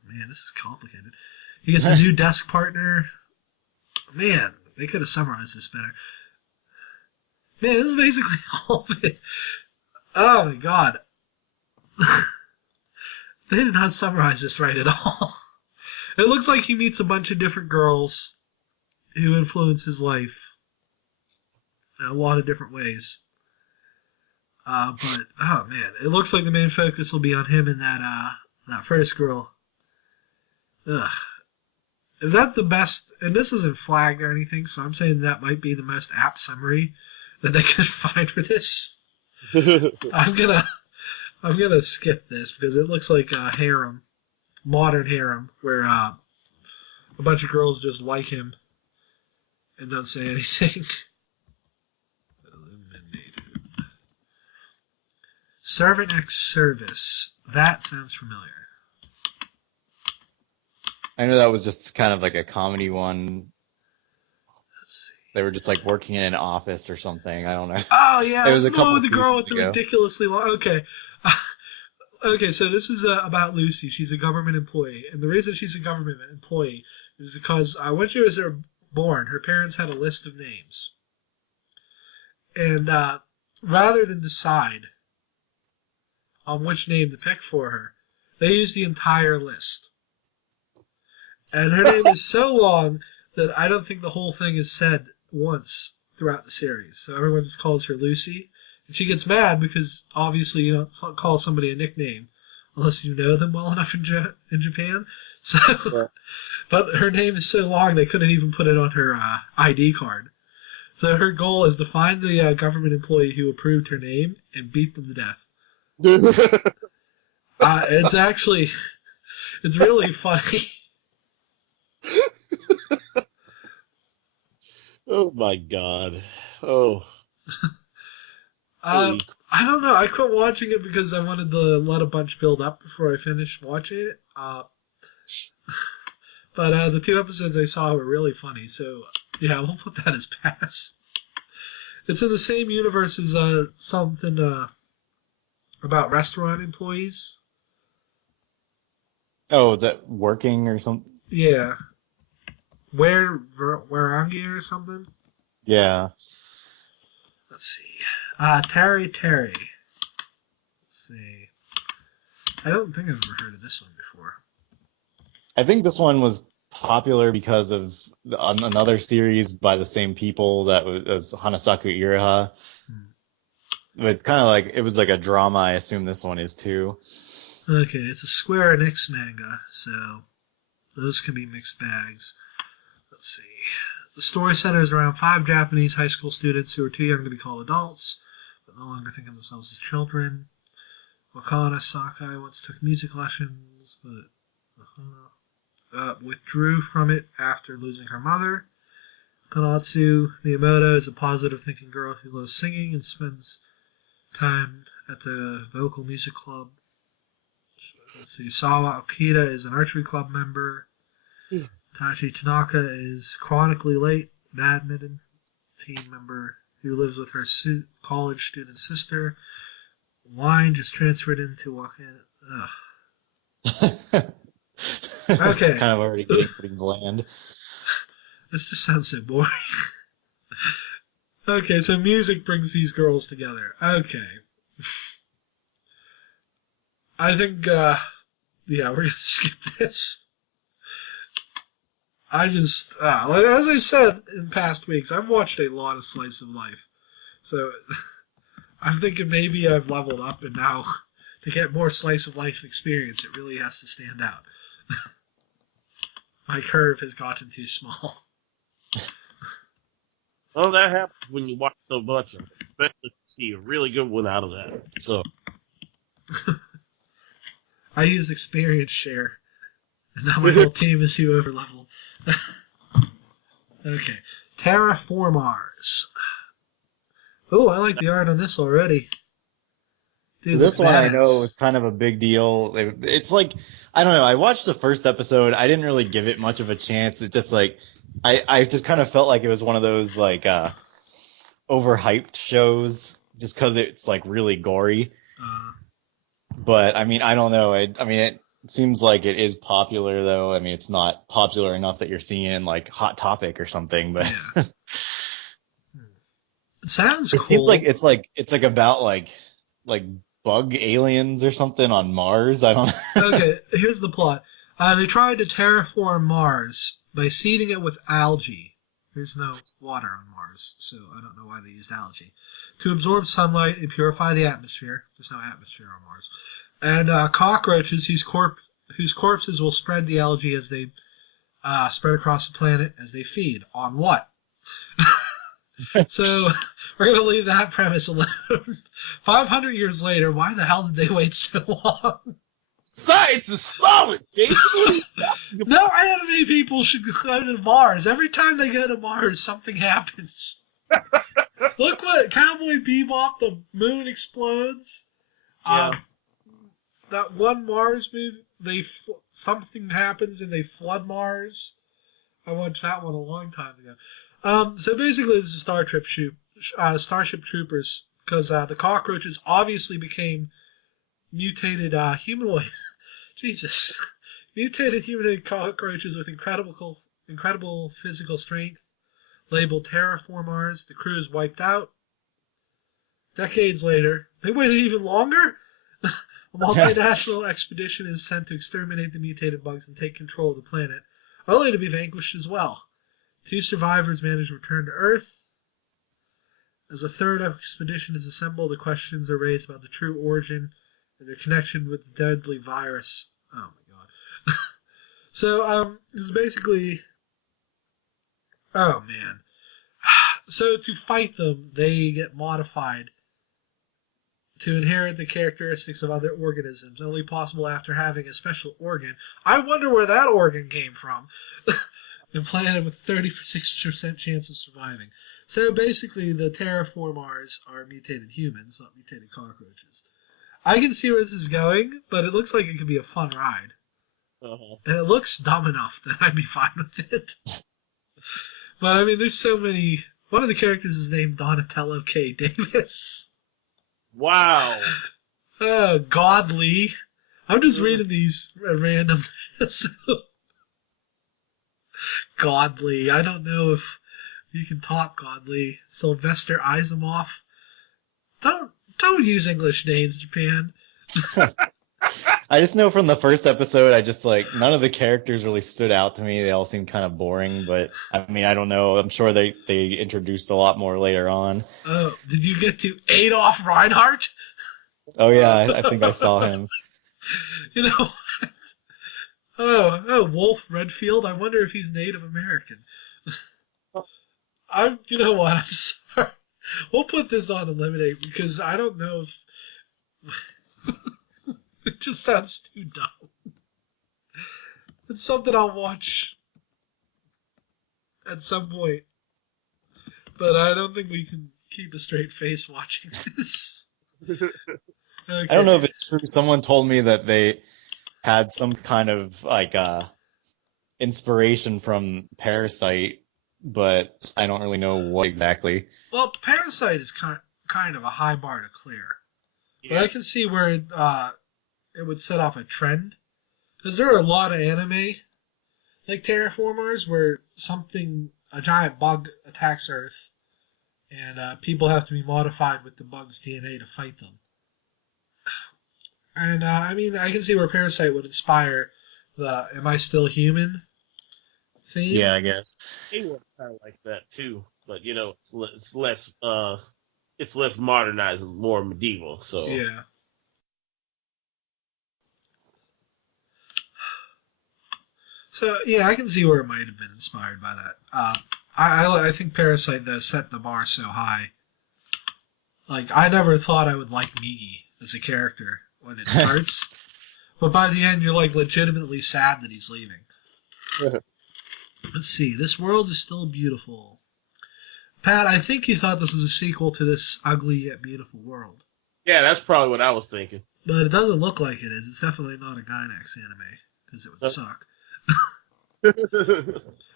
Man, this is complicated. He gets a new desk partner. Man, they could have summarized this better. Man, this is basically all of it. Oh my god. They did not summarize this right at all. It looks like he meets a bunch of different girls who influence his life in a lot of different ways. But, oh man, it looks like the main focus will be on him and that first girl. Ugh. If that's the best, and this isn't flagged or anything, so I'm saying that might be the most apt summary that they could find for this. I'm gonna skip this because it looks like a harem, modern harem, where a bunch of girls just like him and don't say anything. Servant X Service. That sounds familiar. I know that was just kind of like a comedy one. Let's see. They were just like working in an office or something. I don't know. Oh yeah, it was a couple with the girl with seasons the ago. ridiculously long. Okay, okay. So this is about Lucy. She's a government employee, and the reason she's a government employee is because when she was born, her parents had a list of names, and rather than decide on which name to pick for her, they used the entire list. And her name is so long that I don't think the whole thing is said once throughout the series. So everyone just calls her Lucy. And she gets mad because obviously you don't call somebody a nickname unless you know them well enough in Japan. So, yeah. But her name is so long they couldn't even put it on her ID card. So her goal is to find the government employee who approved her name and beat them to death. It's really funny. Oh my god. Oh. I don't know. I quit watching it because I wanted to let a bunch build up before I finished watching it. But the 2 episodes I saw were really funny, so yeah, we'll put that as pass. It's in the same universe as something about restaurant employees. Oh, is that working or something? Yeah. Warangi or something? Yeah. Let's see. Terry. Let's see. I don't think I've ever heard of this one before. I think this one was popular because of another series by the same people that was Hanasaku Iraha. It's kind of like, it was like a drama, I assume this one is too. Okay, it's a Square Enix manga, so those can be mixed bags. Let's see. The story centers around 5 Japanese high school students who are too young to be called adults, but no longer think of themselves as children. Wakana Sakai once took music lessons, but withdrew from it after losing her mother. Konatsu Miyamoto is a positive-thinking girl who loves singing and spends time at the vocal music club. Let's see. Sawa Okita is an archery club member. Tachi Tanaka is chronically late badminton team member who lives with her college student sister. Wine just transferred into Wakanda. Okay. It's kind of already getting pretty bland. This just sounds so boring. Okay, so music brings these girls together. Okay. I think, we're gonna skip this. I just, as I said in past weeks, I've watched a lot of Slice of Life. So, I'm thinking maybe I've leveled up, and now, to get more Slice of Life experience, it really has to stand out. My curve has gotten too small. Well, that happens when you watch so much, especially if you see a really good one out of that. So, I used experience share, and now my whole team is too over leveled. Okay, Terraformars. Oh, I like the art on this already. Dude, so this one I know was kind of a big deal. It's like, I don't know, I watched the first episode, I didn't really give it much of a chance. It just like, I just kind of felt like it was one of those like overhyped shows just because it's like really gory. But I mean, I don't know. It seems like it is popular though. I mean, it's not popular enough that you're seeing like Hot Topic or something. But yeah. It sounds it cool. seems like it's like about like bug aliens or something on Mars. I don't know. Okay, here's the plot. They tried to terraform Mars by seeding it with algae. There's no water on Mars, so I don't know why they used algae. To absorb sunlight and purify the atmosphere. There's no atmosphere on Mars. And cockroaches whose corpses will spread the algae as they spread across the planet as they feed. On what? So we're going to leave that premise alone. 500 years later, why the hell did they wait so long? science is solid, Jason. What are you talking about? No anime people should go to Mars. Every time they go to Mars, something happens. Look what Cowboy Bebop, the moon explodes. Yeah. That one Mars movie, something happens and they flood Mars. I watched that one a long time ago. So basically, this is Starship Troopers, because the cockroaches obviously became mutated humanoid. Jesus, mutated humanoid cockroaches with incredible physical strength. Labeled Terraformars, the crew is wiped out. Decades later, they waited even longer. A multinational expedition is sent to exterminate the mutated bugs and take control of the planet, only to be vanquished as well. 2 survivors manage to return to Earth. As a third expedition is assembled, the questions are raised about the true origin and their connection with the deadly virus. Oh my god. So, it's basically... Oh man. So to fight them, they get modified to inherit the characteristics of other organisms, only possible after having a special organ. I wonder where that organ came from. Implanted with 36% chance of surviving. So basically, the terraformars are mutated humans, not mutated cockroaches. I can see where this is going, but it looks like it could be a fun ride. Uh-huh. And it looks dumb enough that I'd be fine with it. But I mean, there's so many. One of the characters is named Donatello K. Davis. Wow. Godly. I'm just reading these random. So, Godly. I don't know if you can top Godly. Sylvester Isimoff. Don't use English names, Japan. I just know from the first episode, I just like none of the characters really stood out to me. They all seemed kind of boring, but I mean, I don't know. I'm sure they introduced a lot more later on. Oh, did you get to Adolf Reinhardt? Oh yeah, I think I saw him. You know, Wolf Redfield. I wonder if he's Native American. You know what? I'm sorry. We'll put this on Eliminate because I don't know if it just sounds too dumb. It's something I'll watch at some point, but I don't think we can keep a straight face watching this. Okay. I don't know if it's true. Someone told me that they had some kind of like inspiration from Parasite, but I don't really know what exactly. Well, Parasite is kind of a high bar to clear, but Yeah. I can see where it would set off a trend. Because there are a lot of anime, like Terraformers, where a giant bug attacks Earth, and people have to be modified with the bug's DNA to fight them. And, I mean, I can see where Parasite would inspire the Am I Still Human theme. Yeah, I guess. It was kind of like that too, but it's less modernized and more medieval. So Yeah. So, yeah, I can see where it might have been inspired by that. I think Parasite, though, set the bar so high. Like, I never thought I would like Migi as a character when it starts, but by the end, you're, like, legitimately sad that he's leaving. Let's see. This world is still beautiful. Pat, I think you thought this was a sequel to this ugly yet beautiful world. yeah, that's probably what I was thinking. But it doesn't look like it is. It's definitely not a Gainax anime, because it would suck.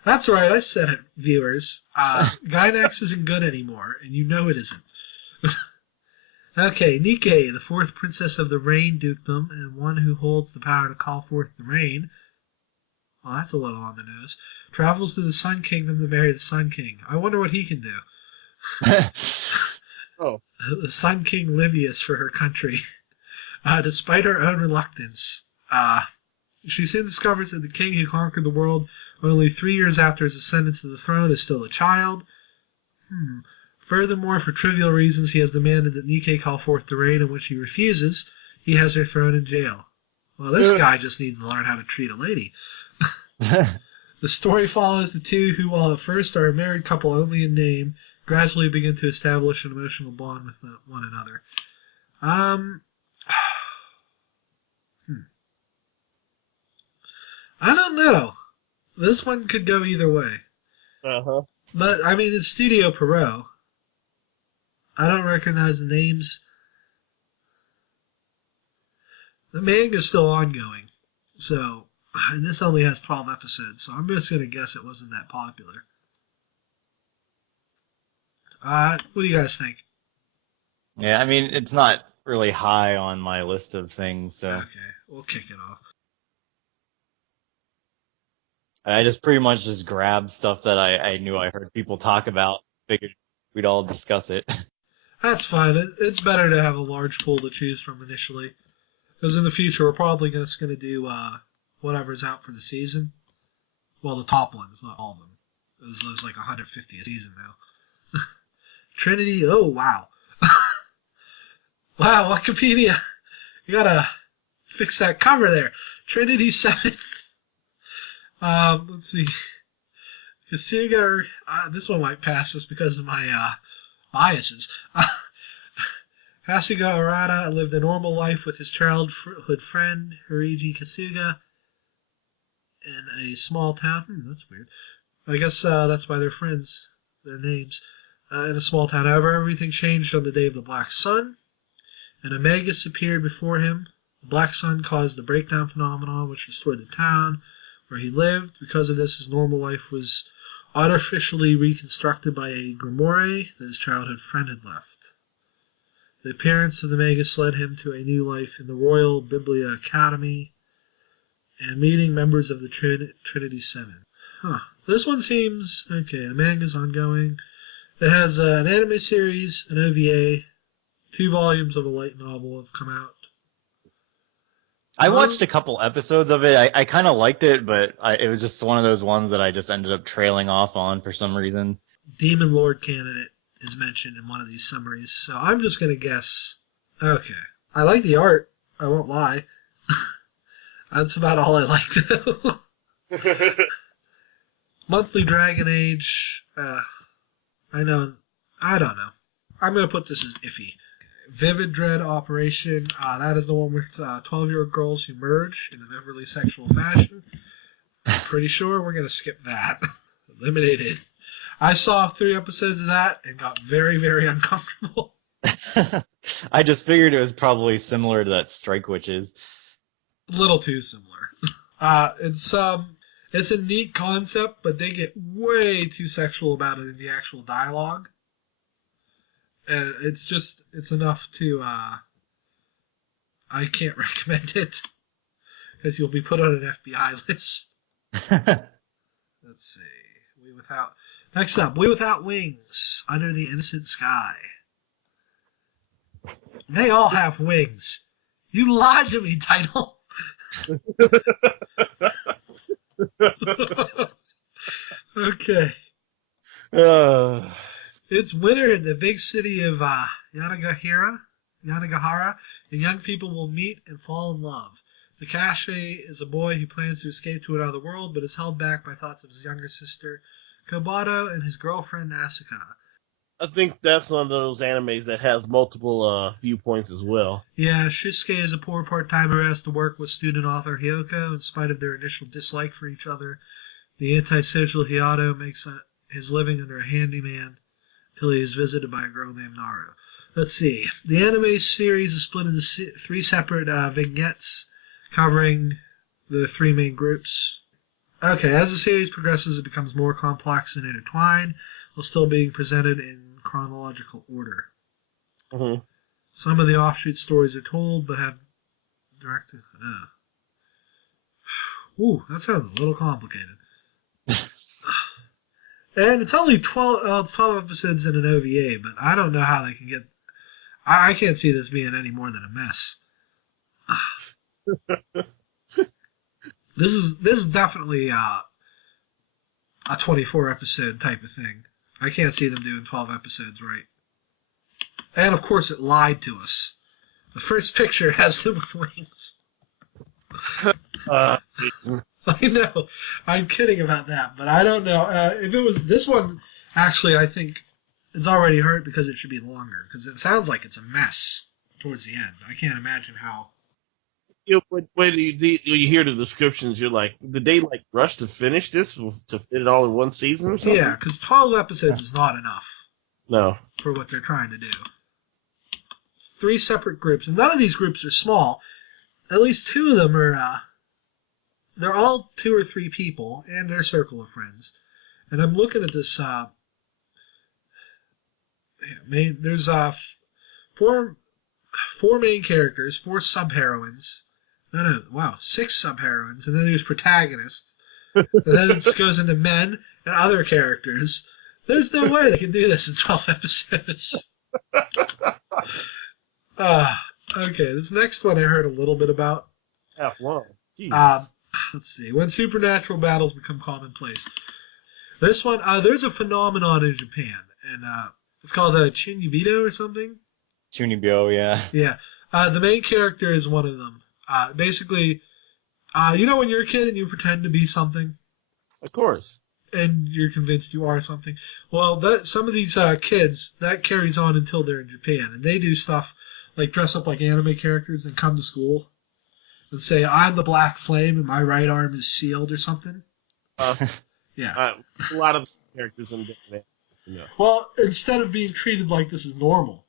That's right, I said it, viewers. Gainax isn't good anymore, and you know it isn't. Okay, Nikkei, the fourth princess of the Rain Dukedom, and one who holds the power to call forth the rain. Well, that's a little on the nose. Travels to the Sun Kingdom to marry the Sun King. I wonder what he can do. Oh, The Sun King Livius for her country. Despite her own reluctance. She soon discovers that the king who conquered the world only 3 years after his ascendance to the throne is still a child. Furthermore, for trivial reasons, he has demanded that Nikkei call forth the rain, in which he refuses. He has her thrown in jail. Well, this guy just needs to learn how to treat a lady. The story follows the two who, while at first are a married couple only in name, gradually begin to establish an emotional bond with one another. I don't know. This one could go either way. uh-huh. But, I mean, it's Studio Pierrot. I don't recognize the names. The manga's still ongoing. So, and this only has 12 episodes, so I'm just going to guess it wasn't that popular. What do you guys think? Yeah, I mean, it's not really high on my list of things, so Okay, we'll kick it off. I just pretty much just grabbed stuff that I knew I heard people talk about. Figured we'd all discuss it. That's fine. It's better to have a large pool to choose from initially. Because in the future, we're probably just going to do whatever's out for the season. Well, the top ones, not all of them. There's like 150 a season now. Trinity, oh, wow. Wow, Wikipedia. You gotta fix that cover there. Trinity 7. Let's see. Kyousougiga, this one might pass just because of my biases. Kyousougiga Arata lived a normal life with his childhood friend, Hirigi Kyousougiga, in a small town. That's weird. I guess that's why they're friends, their names. In a small town. However, everything changed on the day of the Black Sun. An Amagus appeared before him. The Black Sun caused the breakdown phenomenon, which destroyed the town where he lived. Because of this, his normal life was artificially reconstructed by a grimoire that his childhood friend had left. The appearance of the Magus led him to a new life in the Royal Biblia Academy and meeting members of the Trinity 7. This one seems okay. The manga's ongoing. It has an anime series, an OVA, 2 volumes of a light novel have come out. I watched a couple episodes of it. I kind of liked it, but it was just one of those ones that I just ended up trailing off on for some reason. Demon Lord candidate is mentioned in one of these summaries, so I'm just going to guess. Okay. I like the art. I won't lie. That's about all I like, though. Monthly Dragon Age. I don't know. I'm going to put this as iffy. Vivid Dread Operation. That is the one with 12-year-old girls who merge in an overly sexual fashion. I'm pretty sure we're going to skip that. Eliminated. I saw 3 episodes of that and got very, very uncomfortable. I just figured it was probably similar to that Strike Witches. A little too similar. It's a neat concept, but they get way too sexual about it in the actual dialogue. And it's enough to, I can't recommend it. Because you'll be put on an FBI list. Let's see. Next up, We Without Wings, Under the Innocent Sky. They all have wings. You lied to me, title. Okay. It's winter in the big city of Yanagihara, and young people will meet and fall in love. The cache is a boy who plans to escape to another world, but is held back by thoughts of his younger sister, Kobato, and his girlfriend, Asuka. I think that's one of those animes that has multiple viewpoints as well. Yeah, Shisuke is a poor part-timer who has to work with student author Hyoko in spite of their initial dislike for each other. The antisocial Hiato makes his living under a handyman until he is visited by a girl named Naru. Let's see. The anime series is split into 3 separate vignettes covering the 3 main groups. Okay, as the series progresses, it becomes more complex and intertwined, while still being presented in chronological order. Mm-hmm. Some of the offshoot stories are told, but have directed... Ooh, that sounds a little complicated. And it's only 12 episodes in an OVA, but I don't know how they can get... I can't see this being any more than a mess. This is definitely a 24 episode type of thing. I can't see them doing 12 episodes right. And of course it lied to us. The first picture has them with wings. I know. I'm kidding about that, but I don't know. If it was this one, actually, I think it's already hurt because it should be longer. Because it sounds like it's a mess towards the end. I can't imagine how. When you hear the descriptions, you're like, did they rush to finish this to fit it all in one season or something? Yeah, because 12 episodes is not enough. No. For what they're trying to do. 3 separate groups, and none of these groups are small. At least 2 of them are. They're all 2 or 3 people and their circle of friends. And I'm looking at this. There's 4 main characters, 4 sub-heroines. No, wow, 6 sub-heroines, and then there's protagonists. And then it just goes into men and other characters. There's no way they can do this in 12 episodes. Okay, this next one I heard a little bit about. Half long. Jesus. Let's see. When supernatural battles become commonplace. This one, there's a phenomenon in Japan, and it's called Chunibito or something. Chunibyo, yeah. Yeah. The main character is one of them. Basically, you know when you're a kid and you pretend to be something? Of course. And you're convinced you are something? Well, some of these kids, that carries on until they're in Japan. And they do stuff like dress up like anime characters and come to school and say, I'm the Black Flame and my right arm is sealed or something. Yeah. A lot of characters in Japan. Yeah. Well, instead of being treated like this is normal,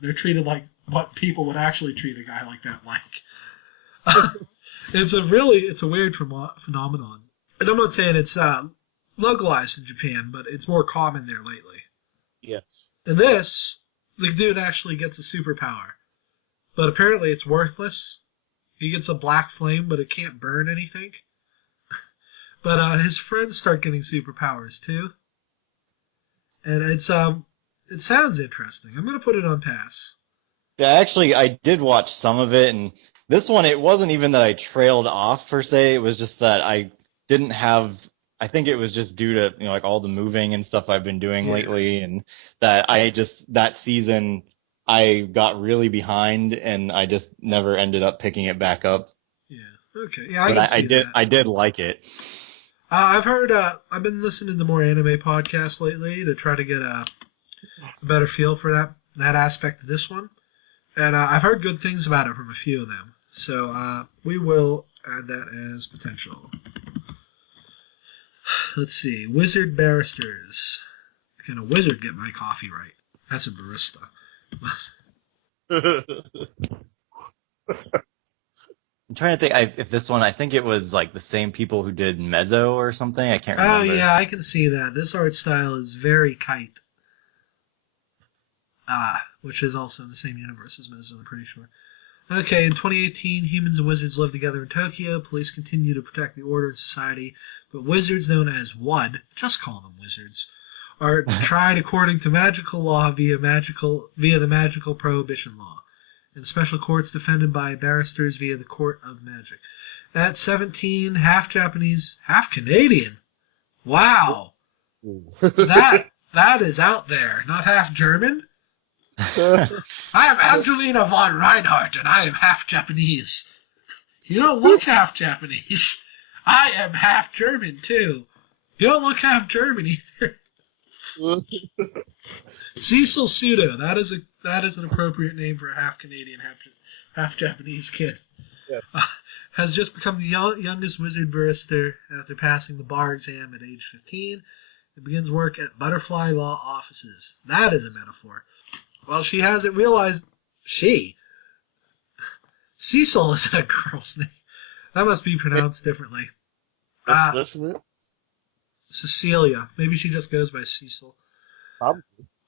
they're treated like what people would actually treat a guy like that like. It's a weird phenomenon. And I'm not saying it's localized in Japan, but it's more common there lately. Yes. In this, the dude actually gets a superpower. But apparently it's worthless. He gets a black flame, but it can't burn anything. But his friends start getting superpowers too. And it sounds interesting. I'm going to put it on pass. Yeah, actually, I did watch some of it, and this one, it wasn't even that I trailed off, per se. It was just that I didn't have... I think it was just due to, all the moving and stuff I've been doing lately, and that that season, I got really behind, and I just never ended up picking it back up. Yeah, okay. Yeah, I did like it. I've heard... I've been listening to more anime podcasts lately to try to get a better feel for that aspect of this one. And I've heard good things about it from a few of them. So we will add that as potential. Let's see. Wizard Barristers. Can a wizard get my coffee right? That's a barista. I'm trying to think if this one, I think it was like the same people who did Mezzo or something. I can't remember. Oh, yeah, I can see that. This art style is very kite. Which is also in the same universe as Mezzo, I'm pretty sure. Okay, in 2018, humans and wizards live together in Tokyo. Police continue to protect the order and society, but wizards known as WUD, just call them wizards, are tried according to magical law via the magical prohibition law, in special courts defended by barristers via the Court of Magic. At 17, half Japanese, half Canadian. Wow, that is out there. Not half German. I am Angelina von Reinhardt, and I am half Japanese. You don't look half Japanese. I am half German, too. You don't look half German, either. Cecil Pseudo. That is an appropriate name for a half Canadian, half Japanese kid. Yeah. Has just become the youngest wizard barrister after passing the bar exam at age 15. It begins work at Butterfly Law Offices. That is a metaphor. Well, she hasn't realized Cecil isn't a girl's name. That must be pronounced differently. Cecilia. Maybe she just goes by Cecil. Probably.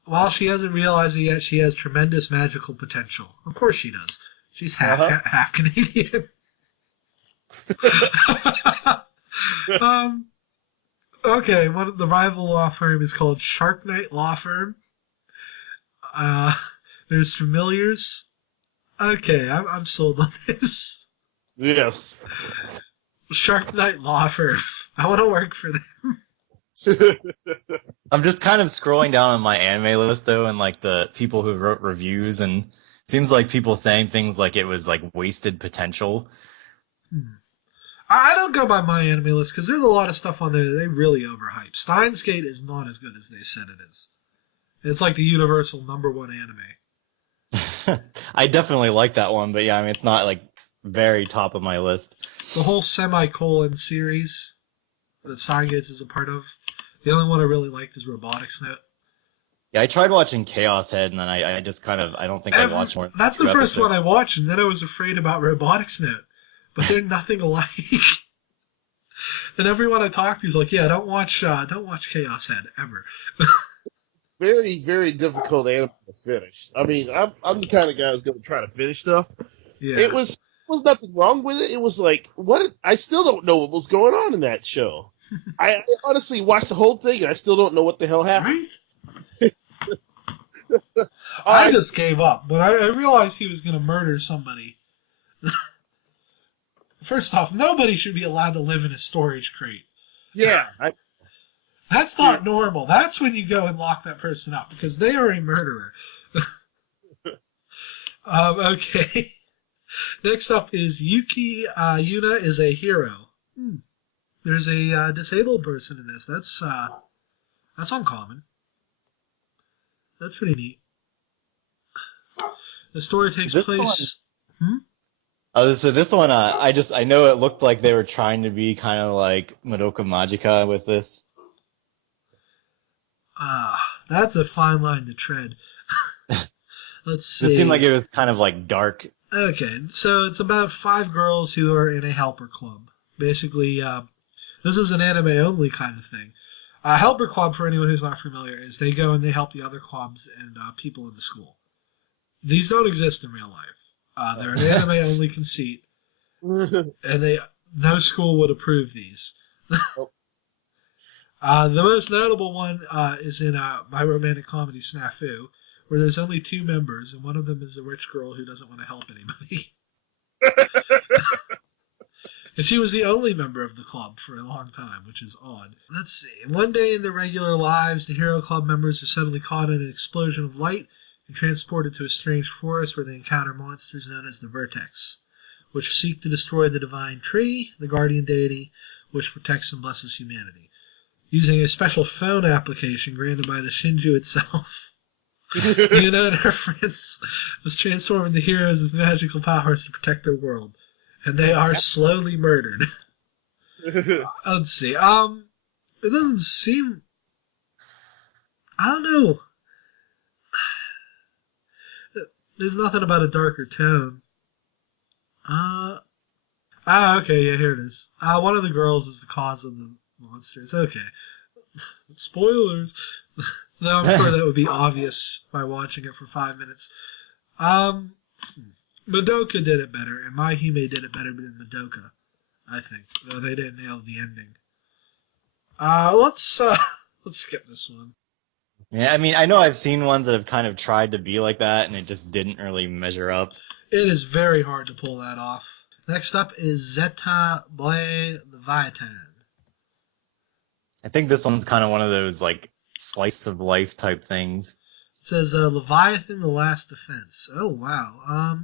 While she hasn't realized it yet, she has tremendous magical potential. Of course she does. She's half Canadian. Okay, the rival law firm is called Shark Knight Law Firm. There's familiars. Okay, I'm sold on this. Yes. Shark Knight Law Firm. I want to work for them. I'm just kind of scrolling down on my anime list though, and like the people who wrote reviews, and it seems like people saying things like it was like wasted potential. I don't go by my anime list because there's a lot of stuff on there that they really overhype. Steins Gate is not as good as they said it is. It's like the universal #1 anime. I definitely like that one, but yeah, I mean, it's not like very top of my list. The whole semicolon series that Steins Gate is a part of. The only one I really liked is Robotics Note. Yeah, I tried watching Chaos Head, and then I just kind of, I don't think I watched more. That's the first one I watched, and then I was afraid about Robotics Note. But they're nothing alike. And everyone I talked to is like, yeah, don't watch Chaos Head, ever. Very, very difficult anime to finish. I mean, I'm the kind of guy who's going to try to finish stuff. Yeah. It was nothing wrong with it. It was like, I still don't know what was going on in that show. I honestly watched the whole thing, and I still don't know what the hell happened. Right? I just gave up, but I realized he was going to murder somebody. First off, nobody should be allowed to live in a storage crate. Yeah. That's not normal. That's when you go and lock that person up, because they are a murderer. Okay. Next up is Yuki Yuna is a hero. There's a disabled person in this. That's uncommon. That's pretty neat. The story takes place... So this one, I know it looked like they were trying to be kind of like Madoka Magica with this. That's a fine line to tread. Let's see. It seemed like it was kind of like dark. Okay, so it's about 5 girls who are in a helper club. Basically, this is an anime-only kind of thing. A helper club, for anyone who's not familiar, is they go and they help the other clubs and people in the school. These don't exist in real life. They're an anime-only conceit, and no school would approve these. The most notable one is in My Romantic Comedy Snafu, where there's only 2 members, and one of them is a rich girl who doesn't want to help anybody. And she was the only member of the club for a long time, which is odd. Let's see. One day in their regular lives, the Hero Club members are suddenly caught in an explosion of light and transported to a strange forest where they encounter monsters known as the Vertex, which seek to destroy the divine tree, the guardian deity, which protects and blesses humanity, using a special phone application granted by the Shinju itself. Yuna and her friends must transform into heroes with magical powers to protect their world, and they are slowly murdered. Let's see. It doesn't seem. I don't know. There's nothing about a darker tone. Okay, yeah, here it is. One of the girls is the cause of the monsters. Okay. Spoilers. No, I'm sure that would be obvious by watching it for 5 minutes. Madoka did it better, and My Hime did it better than Madoka, I think. Though they didn't nail the ending. Let's skip this one. Yeah, I mean, I know I've seen ones that have kind of tried to be like that, and it just didn't really measure up. It is very hard to pull that off. Next up is Zeta Boy Leviathan. I think this one's kind of one of those, like, slice of life type things. It says Leviathan: The Last Defense. Oh, wow.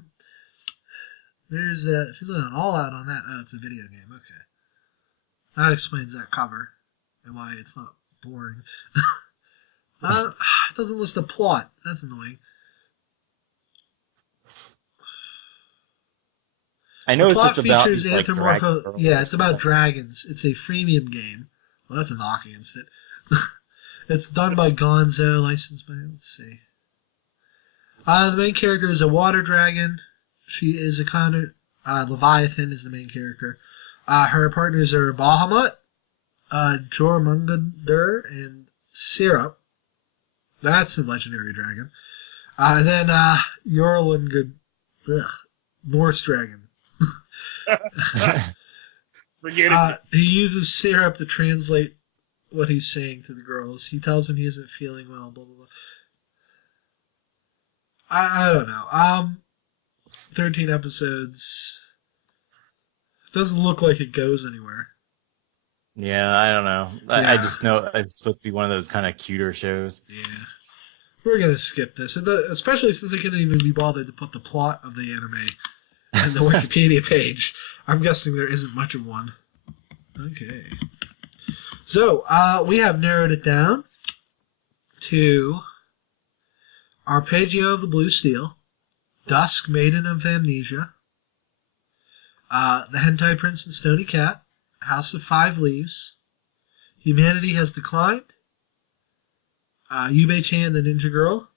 There's she's going all out on that. Oh, it's a video game. Okay. That explains that cover and why it's not boring. It doesn't list a plot. That's annoying. I know it's just about these, like, yeah, it's about dragons. It's a freemium game. Well, that's a knock against it. It's done by Gonzo, licensed by, let's see. The main character is a water dragon. She is a kind of, Leviathan is the main character. Her partners are Bahamut, Jormungandr, and Syrup. That's the legendary dragon. And then, Jorlungand, Norse dragon. He uses Syrup to translate what he's saying to the girls. He tells them he isn't feeling well, blah, blah, blah. I don't know. 13 episodes. Doesn't look like it goes anywhere. Yeah, I don't know. Yeah. I just know it's supposed to be one of those kind of cuter shows. Yeah. We're going to skip this, especially since I couldn't even be bothered to put the plot of the anime in the Wikipedia page. I'm guessing there isn't much of one. Okay. So, we have narrowed it down to Arpeggio of the Blue Steel, Dusk, Maiden of Amnesia, The Hentai Prince and Stony Cat, House of Five Leaves, Humanity Has Declined, Jubei-chan the Ninja Girl,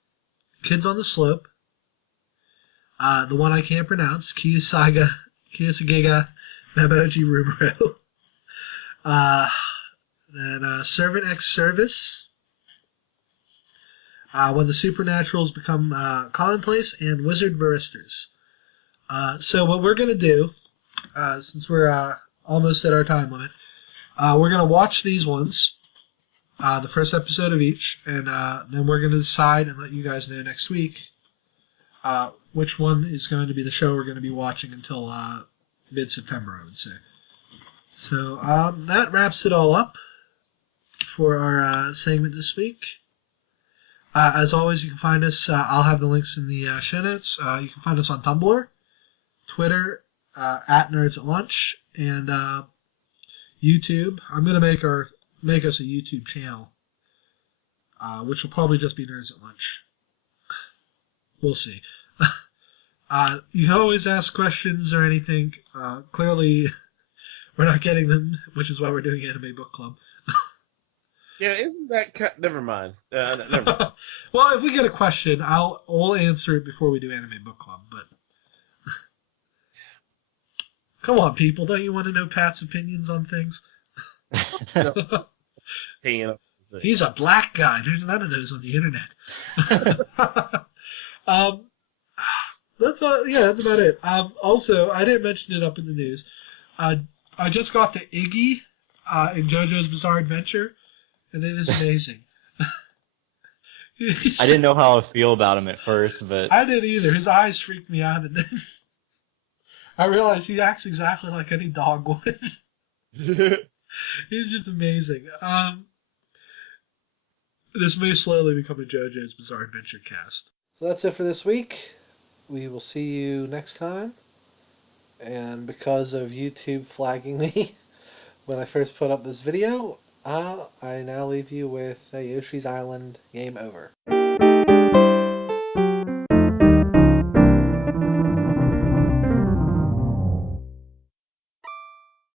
Kids on the Slope, the one I can't pronounce, Kyousougiga, Magimoji Rurumo, then Servant X Service, When the Supernaturals Become Commonplace, and Wizard Baristers. So what we're going to do, since we're almost at our time limit, we're going to watch these ones, the first episode of each, and then we're going to decide and let you guys know next week which one is going to be the show we're going to be watching until mid-September, I would say. So that wraps it all up for our segment this week. As always, you can find us, I'll have the links in the show notes. You can find us on Tumblr, Twitter, at Nerds at Lunch, and YouTube. I'm going to make us a YouTube channel, which will probably just be Nerds at Lunch. We'll see. You can always ask questions or anything. Clearly, we're not getting them, which is why we're doing Anime Book Club. Yeah, isn't that never mind. Never mind. Well, if we get a question, we'll answer it before we do Anime Book Club. But come on, people, don't you want to know Pat's opinions on things? He's a black guy. There's none of those on the internet. That's about it. Also, I didn't mention it up in the news. I just got the Iggy in JoJo's Bizarre Adventure, and it is amazing. I didn't know how I feel about him at first, but I didn't either. His eyes freaked me out, and then I realized he acts exactly like any dog would. He's just amazing. This may slowly become a JoJo's Bizarre Adventure cast. So that's it for this week. We will see you next time. And because of YouTube flagging me when I first put up this video, I now leave you with Yoshi's Island Game Over.